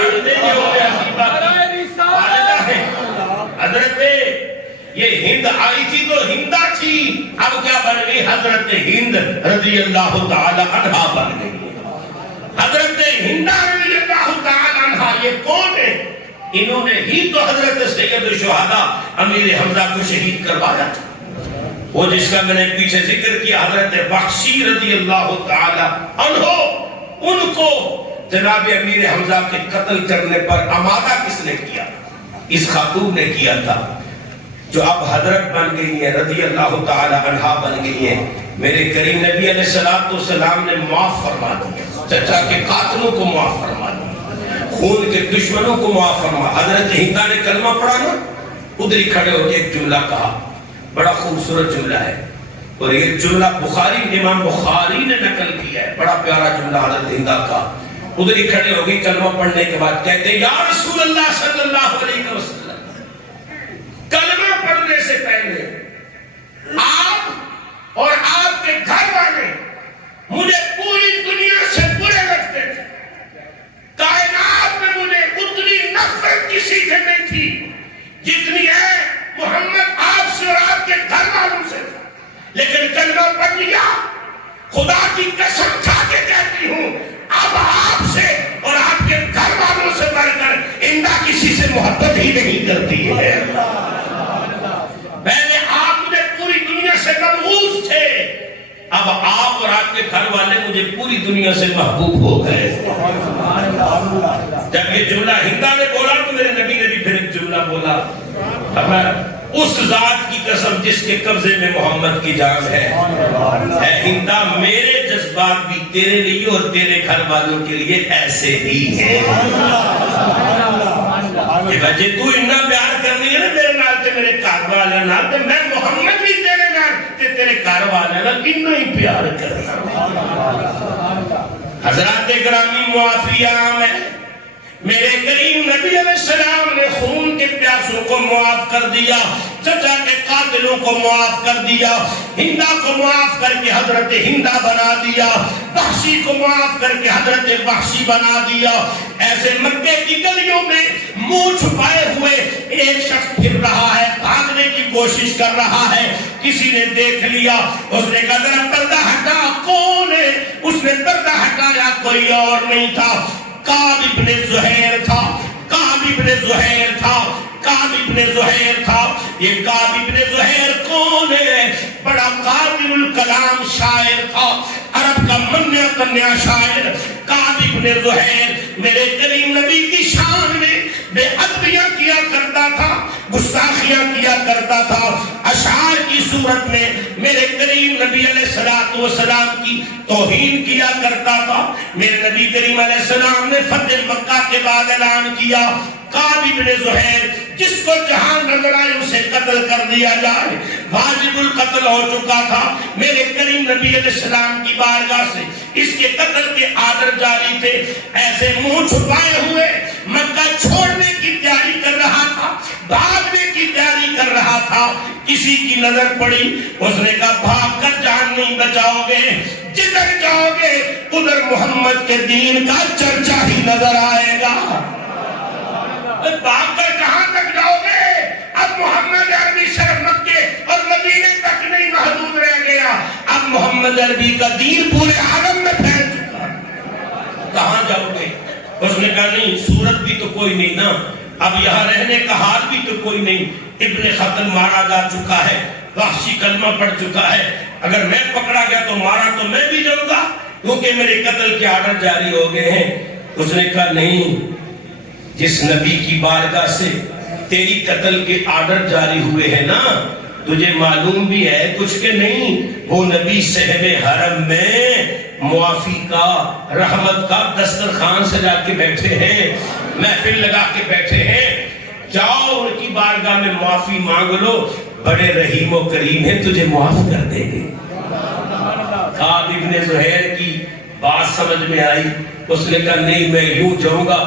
نعرہ رسالت حضرت یہ ہند آئی تھی تو ہندا تھی اب کیا بن گئی حضرت ہند رضی اللہ تعالی عنہا بن گئی حضرت ہندا رضی اللہ تعالی عنہا یہ کون ہے انہوں نے ہی تو حضرت سید الشہداء امیر حمزہ کو شہید کروایا تھا وہ جس کا میں نے پیچھے ذکر کیا حضرت بخشی رضی اللہ تعالی عنہ ان کو جناب امیر حمزہ کے قتل کرنے پر آمادہ کس نے کیا؟ اس خاتون نے کیا تھا جو اب حضرت بن گئی ہیں، رضی اللہ تعالی عنہا بن گئی ہیں۔ میرے کریم نبی علیہ السلام نے معاف فرما دیا، چچا کے قاتلوں کو معاف فرما دیا، خون کے دشمنوں کو معاف فرما۔ حضرت ہندا نے کلمہ پڑھا نا، ادھر ہی کھڑے ہو کے ایک جملہ کہا، بڑا خوبصورت جملہ ہے، اور یہ جملہ امام بخاری نے نقل کیا ہے، بڑا پیارا جملہ حضرت ہندا کا۔ ادھر ہی کھڑے ہو گئی، کلمہ پڑھنے کے بعد کہتے ہیں یا رسول اللہ صلی اللہ علیہ وسلم، کلمہ پڑھنے سے پہلے آپ اور آپ کے گھر والے مجھے پوری دنیا سے برے لگتے تھے، کائنات میں مجھے اتنی نفرت کسی سے نہیں تھی جتنی ہے محمد آپ سے اور آپ کے گھر والوں سے، لیکن کلمہ پڑھ لیا، خدا کی قسم کھا کے کہتی ہوں اب آپ سے اور آپ کے گھر والوں سے بڑھ کر ہندا کسی سے محبت ہی نہیں کرتی ہے۔ پہلے آپ مجھے پوری دنیا سے مبغوض تھے، اب آپ اور آپ کے گھر والے مجھے پوری دنیا سے محبوب ہو گئے۔ جب یہ جملہ ہندا نے بولا تو میرے نبی نے بھی پھر ایک جملہ بولا، اس ذات کی قسم جس کے قبضے میں محمد کی جان ہے، اے ہندا میرے جذبات بھی تیرے لیے اور تیرے گھر والوں کے لیے ایسے ہی ہیں۔ کہ بجے تو اتنا پیار کرنی ہے نا میرے نال تے میرے گھر والے نال، تے میں محمد بھی تیرے نال تے تیرے گھر والے نال اتنا ہی پیار کرنا۔ حضرات گرامی معافی عام ہے، میرے کریم نبی علیہ السلام نے خون کے پیاسوں کو معاف کر دیا، چچا کے قاتلوں کو معاف کر دیا، ہندا کو معاف کر کے حضرت ہندا بنا دیا، وحشی کو معاف کر کے حضرت وحشی بنا دیا۔ ایسے مکے کی گلیوں میں منہ چھپائے ہوئے ایک شخص پھر رہا ہے، بھاگنے کی کوشش کر رہا ہے، کسی نے دیکھ لیا، اس نے کہا ذرا پردہ ہٹا، کون ہے؟ اس نے پردہ ہٹایا، کوئی اور نہیں تھا، کعب ابن زہیر تھا، کعب ابن زہیر تھا، کعب ابن زہیر تھا۔ یہ کعب ابن زہیر کون ہے؟ بڑا قادر الکلام شاعر تھا، عرب کا منیا تنیا شاعر کعب ابن زہیر میرے کریم نبی کی شان میں بے ادبیاں کیا کرتا تھا، گستاخیاں کیا کرتا تھا، اشعار کی صورت میں میرے کریم نبی علیہ السلام کی توہین کیا کرتا تھا۔ میرے نبی کریم علیہ السلام نے فتح مکہ کے بعد اعلان کیا کعب ابن زہیر جس کو جہاں نظر آئے اسے قتل کر دیا جائے، واجب القتل ہو چکا تھا۔ میرے کریم نبی علیہ السلام کی بارگاہ سے اس کے قتل کے آرڈر جاری تھے، ایسے منہ چھپائے ہوئے مکہ چھوڑنے کی تیاری کر رہا تھا، بھاگنے کی تیاری کر رہا تھا، کسی کی نظر پڑی، اس نے کہا بھاگ کر جان نہیں بچاؤ گے، جدھر جاؤ گے ادھر محمد کے دین کا چرچا ہی نظر آئے گا۔ بھاگ کر کہاں تک جاؤ گے؟ اب محمد عربی صرف مکے اور مدینے تک نہیں محدود رہ گیا، اب محمد عربی کا دین پورے عالم میں پھیل چکا، کہاں جاؤ گے؟ اس نے کہا نہیں، صورت بھی تو کوئی نہیں نا، اب یہاں رہنے کا حال بھی تو کوئی نہیں، ابن ختم مارا جا چکا ہے، وحشی کلمہ پڑھ چکا ہے، اگر میں پکڑا گیا تو مارا تو میں بھی جاؤں گا کیونکہ میرے قتل کے آرڈر جاری ہو گئے ہیں۔ اس نے کہا نہیں، جس نبی کی بارگاہ سے تیری قتل کے آرڈر جاری ہوئے ہیں نا، تجھے معلوم بھی ہے کچھ کہ نہیں، وہ نبی صحب حرم میں معافی کا، رحمت کا دسترخوان سجا کے بیٹھے ہیں، محفل لگا کے بیٹھے ہیں، جاؤ ان کی بارگاہ میں معافی مانگ لو، بڑے رحیم و کریم ہیں، تجھے معاف کر دیں گے۔ کعب ابن زہیر کی بات سمجھ میں آئی، اس نے کہا نہیں، میں یوں جاؤں گا،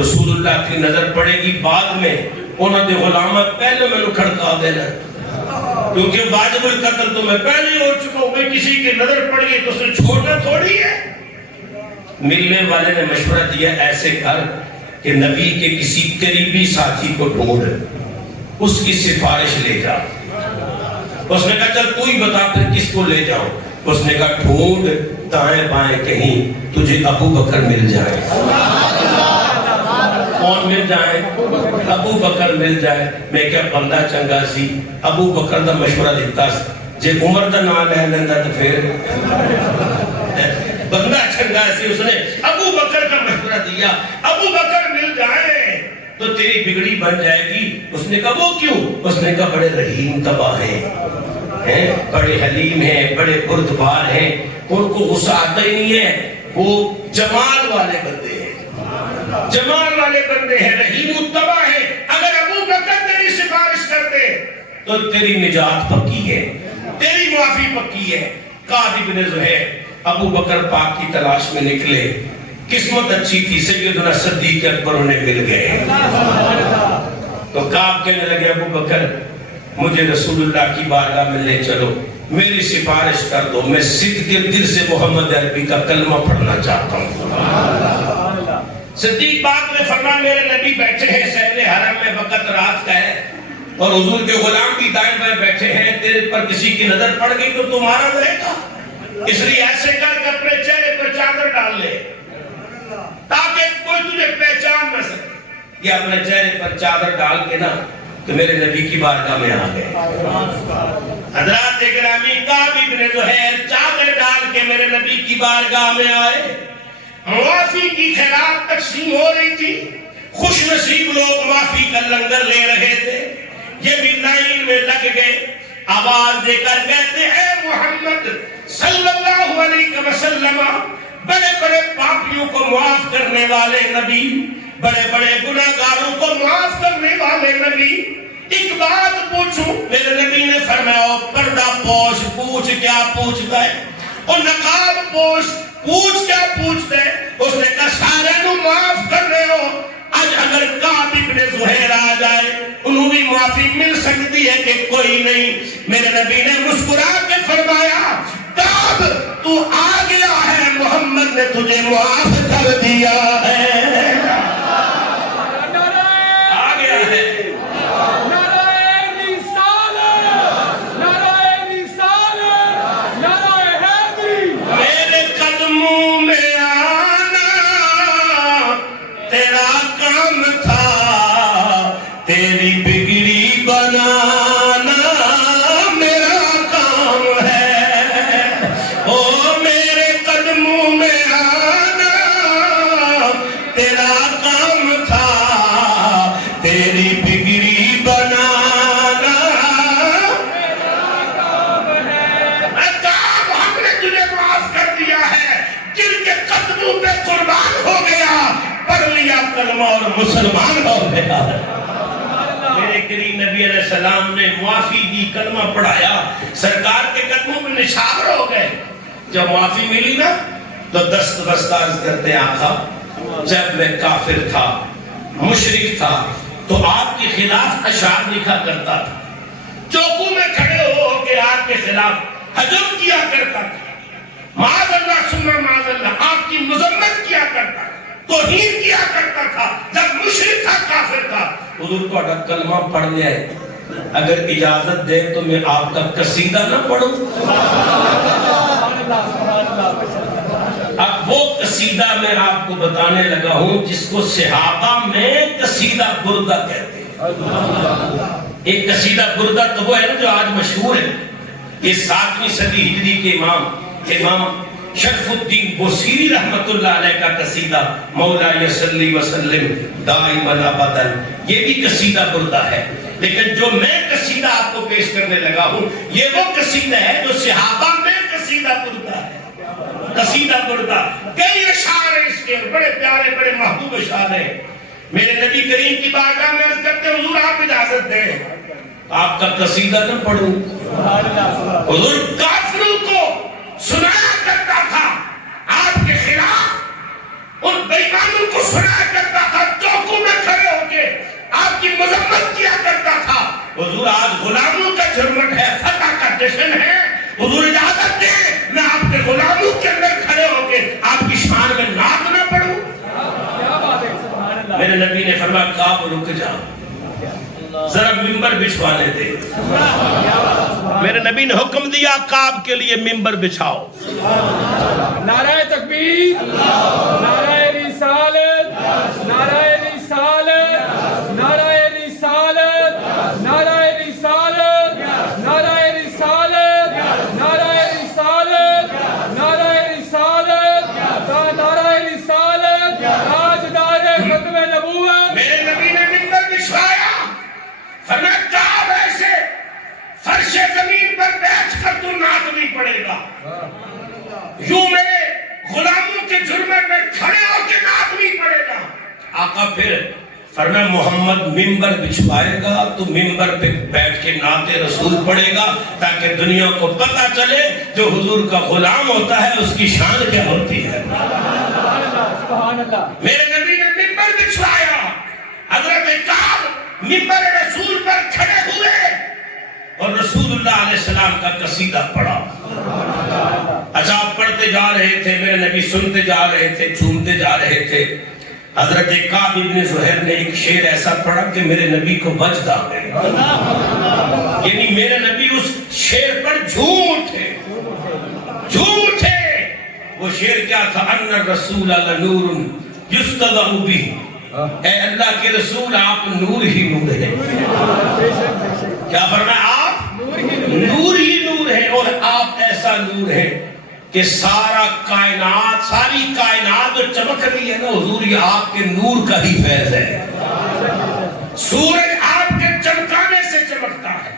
رسول اللہ کی نظر پڑے گی بعد میں، انہوں نے غلامت پہلے میں نے کھڑکا دینا، کیونکہ واجب القتل تو میں پہلے ہی ہو چکا ہوں، میں کسی کی نظر پڑ گئی تو اسے چھوڑنا تھوڑی ہے۔ ملنے والے نے مشورہ دیا ایسے کر کہ نبی کے کسی قریبی ساتھی کو ڈھونڈ، اس کی سفارش لے جا۔ اس نے کہا چل تو ہی بتا پھر کس کو لے جاؤں؟ اس نے کہا ڈھونڈ دائیں بائیں کہیں تجھے ابو بکر مل جائے۔ کون مل جائے؟ ابو بکر مل جائے۔ میں کیا بندہ چنگا سی، ابو بکر دا مشورہ دیتا سی، جے عمر دا نام لے لینا تو پھر بندہ چنگا چنگا سی اس نے ابو بکر کا مشورہ دیا، ابو بکر مل جائیں تو تیری بگڑی بن جائے گی۔ اس نے کہا وہ کیوں؟ اس نے کہا بڑے رحیم تباہ ہیں، بڑے حلیم ہیں، بڑے بردبار ہیں، ان کو غصہ آتا ہی نہیں ہے، وہ جمال والے بندے ہیں، جمال والے بندے ہیں، رحیم التباہ ہیں۔ اگر ابو بکر تیری سفارش کرتے تو تیری نجات پکی ہے، تیری معافی پکی ہے۔ کعب بن زہیر ابو بکر پاک کی تلاش میں نکلے، قسمت اچھی تھی، سیدنا صدیق اکبر انہیں مل گئے۔ تو کعب کہنے لگے ابو بکر مجھے رسول اللہ کی بارگاہ میں لے چلو، میری سفارش کر دو، میں صدق کے دل سے محمد عربی کا کلمہ پڑھنا چاہتا ہوں۔ صدیق پاک نے فرمایا میرے نبی بیٹھے ہیں سہل حرم میں، وقت رات کا ہے اور حضور کے غلام بھی دائیں بائیں بیٹھے ہیں، تیرے پر کسی کی نظر پڑ گئی تو تمہارا رہے گا، اس لیے ایسے کر کے اپنے چہرے پر چادر ڈال لے تاکہ کوئی تجھے پہچان نہ سکے۔ یہ اپنے چہرے پر چادر ڈال کے نا تو میرے نبی کی بارگاہ میں آ گئے۔ حضرات گرامی کعب بن زہیر چادر ڈال کے میرے نبی کی بارگاہ میں آئے۔ معافی کی خیرات تقسیم ہو رہی تھی، خوش نصیب لوگ معافی کا لنگر لے رہے تھے، یہ بھی لائن میں لگ گئے، آواز دے کر کہتے اے محمد صلی اللہ علیہ وسلم، بڑے بڑے پاپیوں کو معاف کرنے والے نبی، بڑے بڑے گناہگاروں کو معاف کرنے والے نبی، ایک بات پوچھوں؟ میرے نبی نے فرمایا پردہ پوش پوچھ کیا پوچھتا ہے، اور نقاب پوش پوچھ کیا پوچھتا ہے؟ اس نے کہا سارے نو معاف کر رہے ہو، آج اگر کعب بن زہیر آ جائے انہوں بھی معافی مل سکتی ہے کہ کوئی نہیں؟ میرے نبی نے مسکرا کے فرمایا کعب تو آ گیا ہے، محمد نے تجھے معاف کر دیا ہے، آ گیا ہے۔ میرے قدموں میں آنا تیرا کام تھا، تیری بگڑی بنانا میرا کام ہے، او میرے قدموں میں آنا تیرا کام تھا، تیری بگڑی بنانا میرا کام ہے۔ کعب ہم نے تجھے معاف کر دیا ہے، جن کے قدموں پہ قربان ہو گیا، پڑھ لیا کلمہ اور مسلمان ہو گیا۔ میرے کریم نبی علیہ السلام نے معافی دی، کلمہ پڑھایا، سرکار کے قدموں میں نشاور ہو گئے۔ جب معافی ملی نا تو دست بستاز کرتے آقا جب میں کافر تھا، مشرک تھا تو آپ کے خلاف اشعار لکھا کرتا تھا، چوکوں میں کھڑے ہو کے آپ کے خلاف ہجوم کیا کرتا تھا، معاذ اللہ سنہ معاذ اللہ آپ کی مذمت کیا کرتا تھا، توہین کیا کرتا تھا، جب مشرک تھا کافر تھا۔ حضور کو اگر کلمہ پڑھ لے، اگر اجازت دے تو میں آپ کا قصیدہ نہ پڑھوں؟ اب وہ قصیدہ میں آپ کو بتانے لگا ہوں جس کو صحابہ میں قصیدہ بردہ کہتے ہیں۔ ایک قصیدہ بردہ تو وہ ہے نا جو آج مشہور ہے، یہ 7ویں صدی ہجری کے امام شرف الدین بوصیری رحمت اللہ علیہ کا قصیدہ مولا یصلی وسلم دائما ابدا، یہ بھی قصیدہ بردہ ہے۔ لیکن جو میں قصیدہ آپ کو پیش کرنے لگا ہوں یہ وہ قصیدہ ہے جو صحابہ میں قصیدہ بردہ ہے۔ قصیدہ بردہ کئی اشعار ہیں اس کے، بڑے پیارے بڑے محبوب اشعار ہیں۔ میرے نبی کریم کی بارگاہ میں عرض کرتے حضور آپ اجازت دیں آپ کا قصیدہ نہ پڑھوں؟ حضور کافروں کو سنایا کرتا تھا، آپ کے خلاف ان بیمانوں کو سنایا کرتا تھا، چوکوں میں کھڑے ہو کے آپ کی مذمت کیا کرتا تھا۔ حضور آج غلاموں کا جھرمٹ ہے، فتح کا جشن ہے، حضور اجازت دیں میں آپ کے غلاموں کے اندر کھڑے ہو کے آپ کی شان میں نعت نہ پڑھوں؟ میرے نبی نے فرمایا کعب رک جا، ذرا منبر بچھوانے دے۔ میرے نبی نے حکم دیا کعب کے لیے منبر بچھاؤ۔ نعرہ تکبیر، نعرہ رسالت، نعرہ رسالت، نعرہ رسالت، نعرہ رسالت، نعرہ رسالت، نعرہ رسالت، نعرہ رسالت، آقا پھر فرمایا محمد ممبر بچھوائے گا تو ممبر پہ بیٹھ کے نعت رسول پڑھے گا تاکہ دنیا کو پتہ چلے جو حضور کا غلام ہوتا ہے اس کی شان کیا ہوتی ہے۔ میرے نبی نے ممبر بچھوایا، حضرت کعب ممبر رسول پر کھڑے ہوئے اور رسول اللہ علیہ السلام کا قصیدہ پڑھا۔ اچھا آپ پڑھتے جا رہے تھے، میرے نبی سنتے جا رہے تھے، جھومتے جا رہے تھے۔ حضرت کعب ابن زہیر نے ایک شعر ایسا پڑھا کہ میرے نبی کو وجد آ گئے، یعنی میرے نبی اس شعر پر جھوم اٹھے۔ وہ شعر کیا تھا؟ ان الرسول لنور یستضاء بہ، اے اللہ کے رسول آپ نور ہی نور ہیں۔ کیا فرمایا؟ آپ نور ہی نور ہیں، اور آپ ایسا نور ہے کہ ساری کائنات جو چمک رہی ہے نا حضور، یہ آپ کے نور کا ہی فیض ہے۔ سورج آپ کے چمکانے سے چمکتا ہے،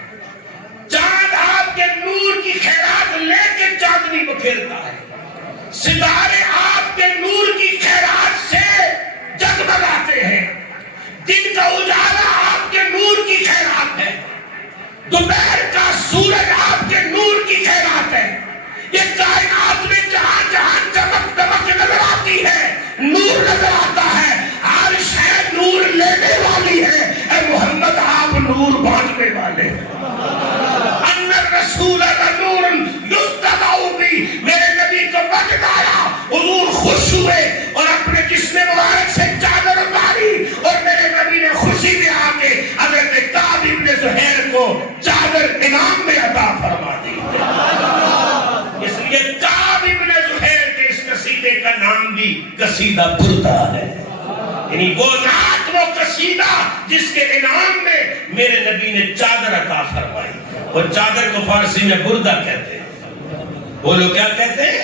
چاند آپ کے نور کی خیرات لے کے چاندنی بکھیرتا ہے، ستارے آپ کے نور کی خیرات سے جگمگاتے ہیں، دن کا اجالا آپ کے نور کی خیرات ہے، دوپہر کا سورج آپ کے نور کی خیرات ہے۔ یہ کائنات میں جہاں جہاں چمک دمک نظر آتی ہے، نور نظر آتا ہے، ہر شے نور لینے والی ہے۔ اے محمد آپ نور بانٹنے والے۔ ان الرسول لنور یستضاء بہ، میرے نبی کو وجد آیا، حضور خوش ہوئے اور اپنے جسم مبارک سے چادر اتاری، اور میرے نبی نے خوشی میں آ کے حضرت کعب ابن زہیر کو چادر انعام میں عطا فرما دی۔ اس لیے کعب ابن زہیر کے اس قصیدے کا نام بھی قصیدہ بردہ ہے، یعنی وہ نعت، وہ قصیدہ جس کے انعام میں میرے نبی نے چادر عطا فرمائی۔ وہ چادر کو فارسی میں بردہ کہتے ہیں۔ وہ لوگ کیا کہتے ہیں؟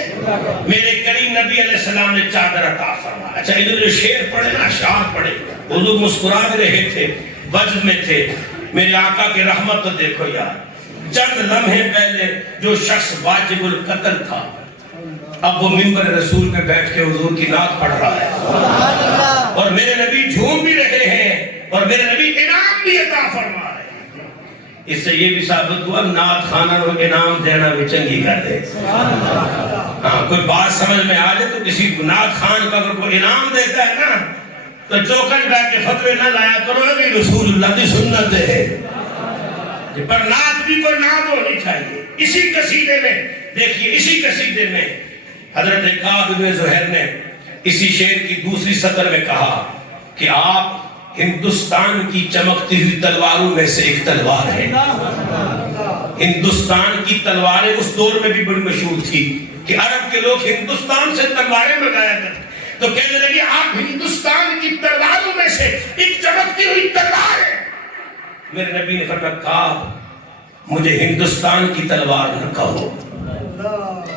میرے کریم نبی علیہ السلام نے چادر عطا فرمایا۔ اچھا ادھر جو شعر پڑھے نا، اشعار پڑھے، حضور مسکرا رہے تھے، وجد میں تھے۔ میرے آقا کی رحمت تو دیکھو یار، چند لمحے پہلے جو شخص واجب القتل تھا، اب وہ ممبر رسول پہ بیٹھ کے حضور کی نعت پڑھ رہا ہے، اور میرے نبی جھوم بھی رہے ہیں، اور میرے نبی انعام بھی عطا فرما رہے ہیں۔ اس سے یہ بھی ثابت ہوا نعت خانہ کو انعام دینا بھی چنگی کر دے۔ ہاں کوئی بات سمجھ میں آ جائے تو کسی نعت خان کا اگر کوئی انعام دیتا ہے نا تو چوکن بیٹھ کے فتوے نہ لایا کرو، ابھی رسول اللہ کی سنت ہے، پر نعت بھی کوئی نعت ہونی چاہیے۔ اسی قصیدے میں دیکھیے، اسی قصیدے میں حضرت کعب بن زہیر نے اسی شعر کی دوسری سطر میں کہا کہ آپ ہندوستان کی چمکتی ہوئی تلواروں میں سے ایک تلوار ہے۔ ہندوستان کی تلواریں اس دور میں بھی بڑی مشہور تھی کہ عرب کے لوگ ہندوستان سے تلواریں منگایا کرتے، تو کہنے لگے آپ ہندوستان کی تلواروں میں سے ایک چمکتی ہوئی تلوار ہے۔ میرے نبی نے فرمایا کعب مجھے ہندوستان کی تلوار نہ کہو،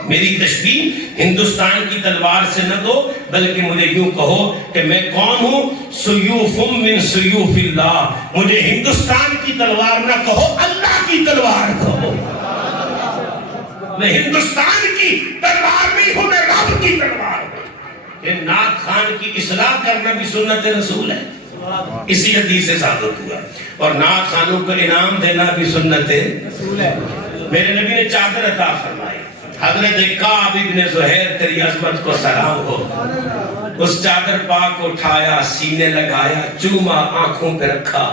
میری تشبیہ ہندوستان کی تلوار سے نہ دو، بلکہ مجھے یوں کہو کہ میں کون ہوں؟ سیوف من سیوف اللہ، مجھے ہندوستان کی تلوار نہ کہو، اللہ کی تلوار کہو۔ میں ہندوستان کی تلوار نہیں ہوں، میں رب کی تلوار ہوں۔ کہ نعت خان کی اصلاح کرنا بھی سنت رسول ہے، اسی حدیث سے ثابت ہوا، اور نعت خانوں کو انعام دینا بھی سنت رسول ہے۔ میرے نبی نے چادر عطا فرمائی۔ حضرت کعب ابن زہیر تیری عظمت کو سلام ہو، اس چادر پاک کو اٹھایا، سینے لگایا، چوما آنکھوں پہ رکھا،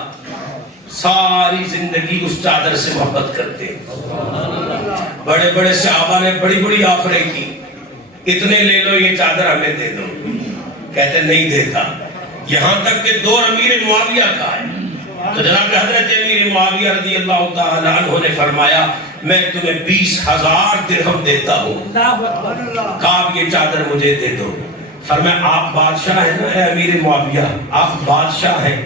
ساری زندگی اس چادر سے محبت کرتے۔ بڑے بڑے صحابہ نے بڑی بڑی آفریں کی، اتنے لے لو یہ چادر ہمیں دے دو، کہتے نہیں دیتا، یہاں تک کہ دور امیر معاویہ کا ہے، تو جناب حضرت امیر معاویہ رضی اللہ تعالی عنہ نے فرمایا میں تمہیں 20,000 درہم دیتا ہوں، کعب یہ چادر مجھے دے دو۔ فرمایا آپ بادشاہ ہیں نا اے امیر معاویہ، آپ بادشاہ ہیں،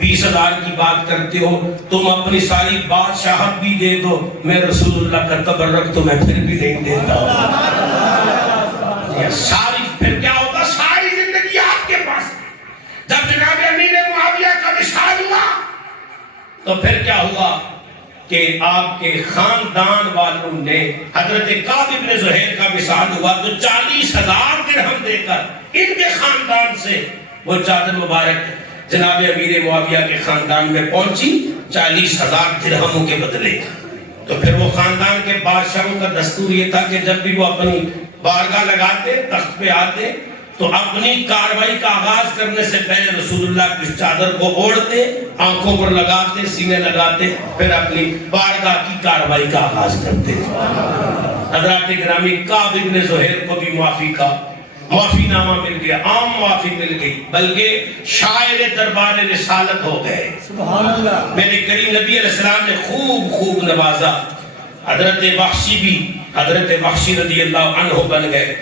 20,000 کی بات کرتے ہو، تم اپنی ساری بادشاہت بھی دے دو، میں رسول اللہ کا تبرک تمہیں پھر بھی نہیں دیتا ہوں۔ ساری پھر کیا ہوتا؟ ساری زندگی آپ کے پاس۔ جب جناب امیر معاویہ کا وصال ہوا تو پھر کیا ہوا کہ آپ کے خاندان والوں نے حضرت کعب ابن زہیر کا وصال ہوا تو 40,000 درہم دے کر ان کے خاندان سے وہ چادر مبارک جناب امیر معاویہ کے خاندان میں پہنچی 40,000 درہموں کے بدلے. تو پھر وہ خاندان کے بادشاہوں کا دستور یہ تھا کہ جب بھی وہ اپنی بارگاہ لگاتے، تخت پہ آتے، تو اپنی کاروائی کا آغاز کرنے سے پہلے رسول اللہ کی اس چادر کو اوڑھتے، آنکھوں پر لگاتے، سینے لگاتے، پھر اپنی بارگاہ کی کاروائی کا آغاز کرتے. حضرات گرامی، کعب ابن زہیر کو بھی معافی کا معافی نامہ مل گیا، عام معافی مل گئی، بلکہ شاعر دربار رسالت ہو گئے. سبحان اللہ. میرے کریم نبی علیہ السلام نے خوب نوازا. حضرت وحشی بھی حضرت وحشی رضی اللہ عنہ بن گئے.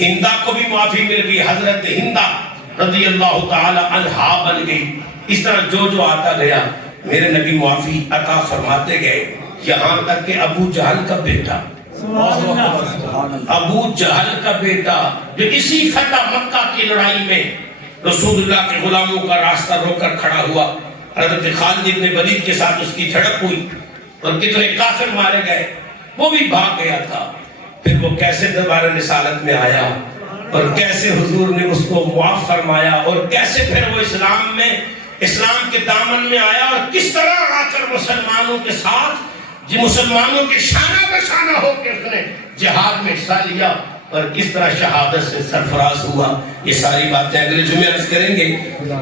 ہندا کو بھی معافی مل گئی، حضرت ہندا رضی اللہ تعالی عنہا بن گئی. اس طرح جو آتا گیا میرے نبی معافی عطا فرماتے گئے، یہاں تک کہ ابو جہل کا بیٹا، ابو جہل کا بیٹا جو اسی فتح مکہ کی لڑائی میں رسول اللہ کے غلاموں کا راستہ روک کر کھڑا ہوا، حضرت خالد بن ولید کے ساتھ اس کی جھڑپ ہوئی اور کتنے کافر مارے گئے، وہ بھی بھاگ گیا تھا. پھر وہ کیسے دربار رسالت میں آیا اور کیسے حضور نے اس کو معاف فرمایا اور کیسے پھر وہ اسلام کے دامن میں آیا اور کس طرح آ کر مسلمانوں کے ساتھ مسلمانوں کے شانہ بشانہ ہو کے اس نے جہاد میں حصہ لیا اور کس طرح شہادت سے سرفراز ہوا. یہ ساری باتیں اگلے جمعے عرض کریں گے.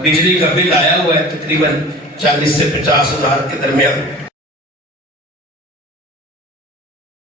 بجلی کا بل آیا ہوا ہے تقریباً 40 سے 50 ہزار کے درمیان.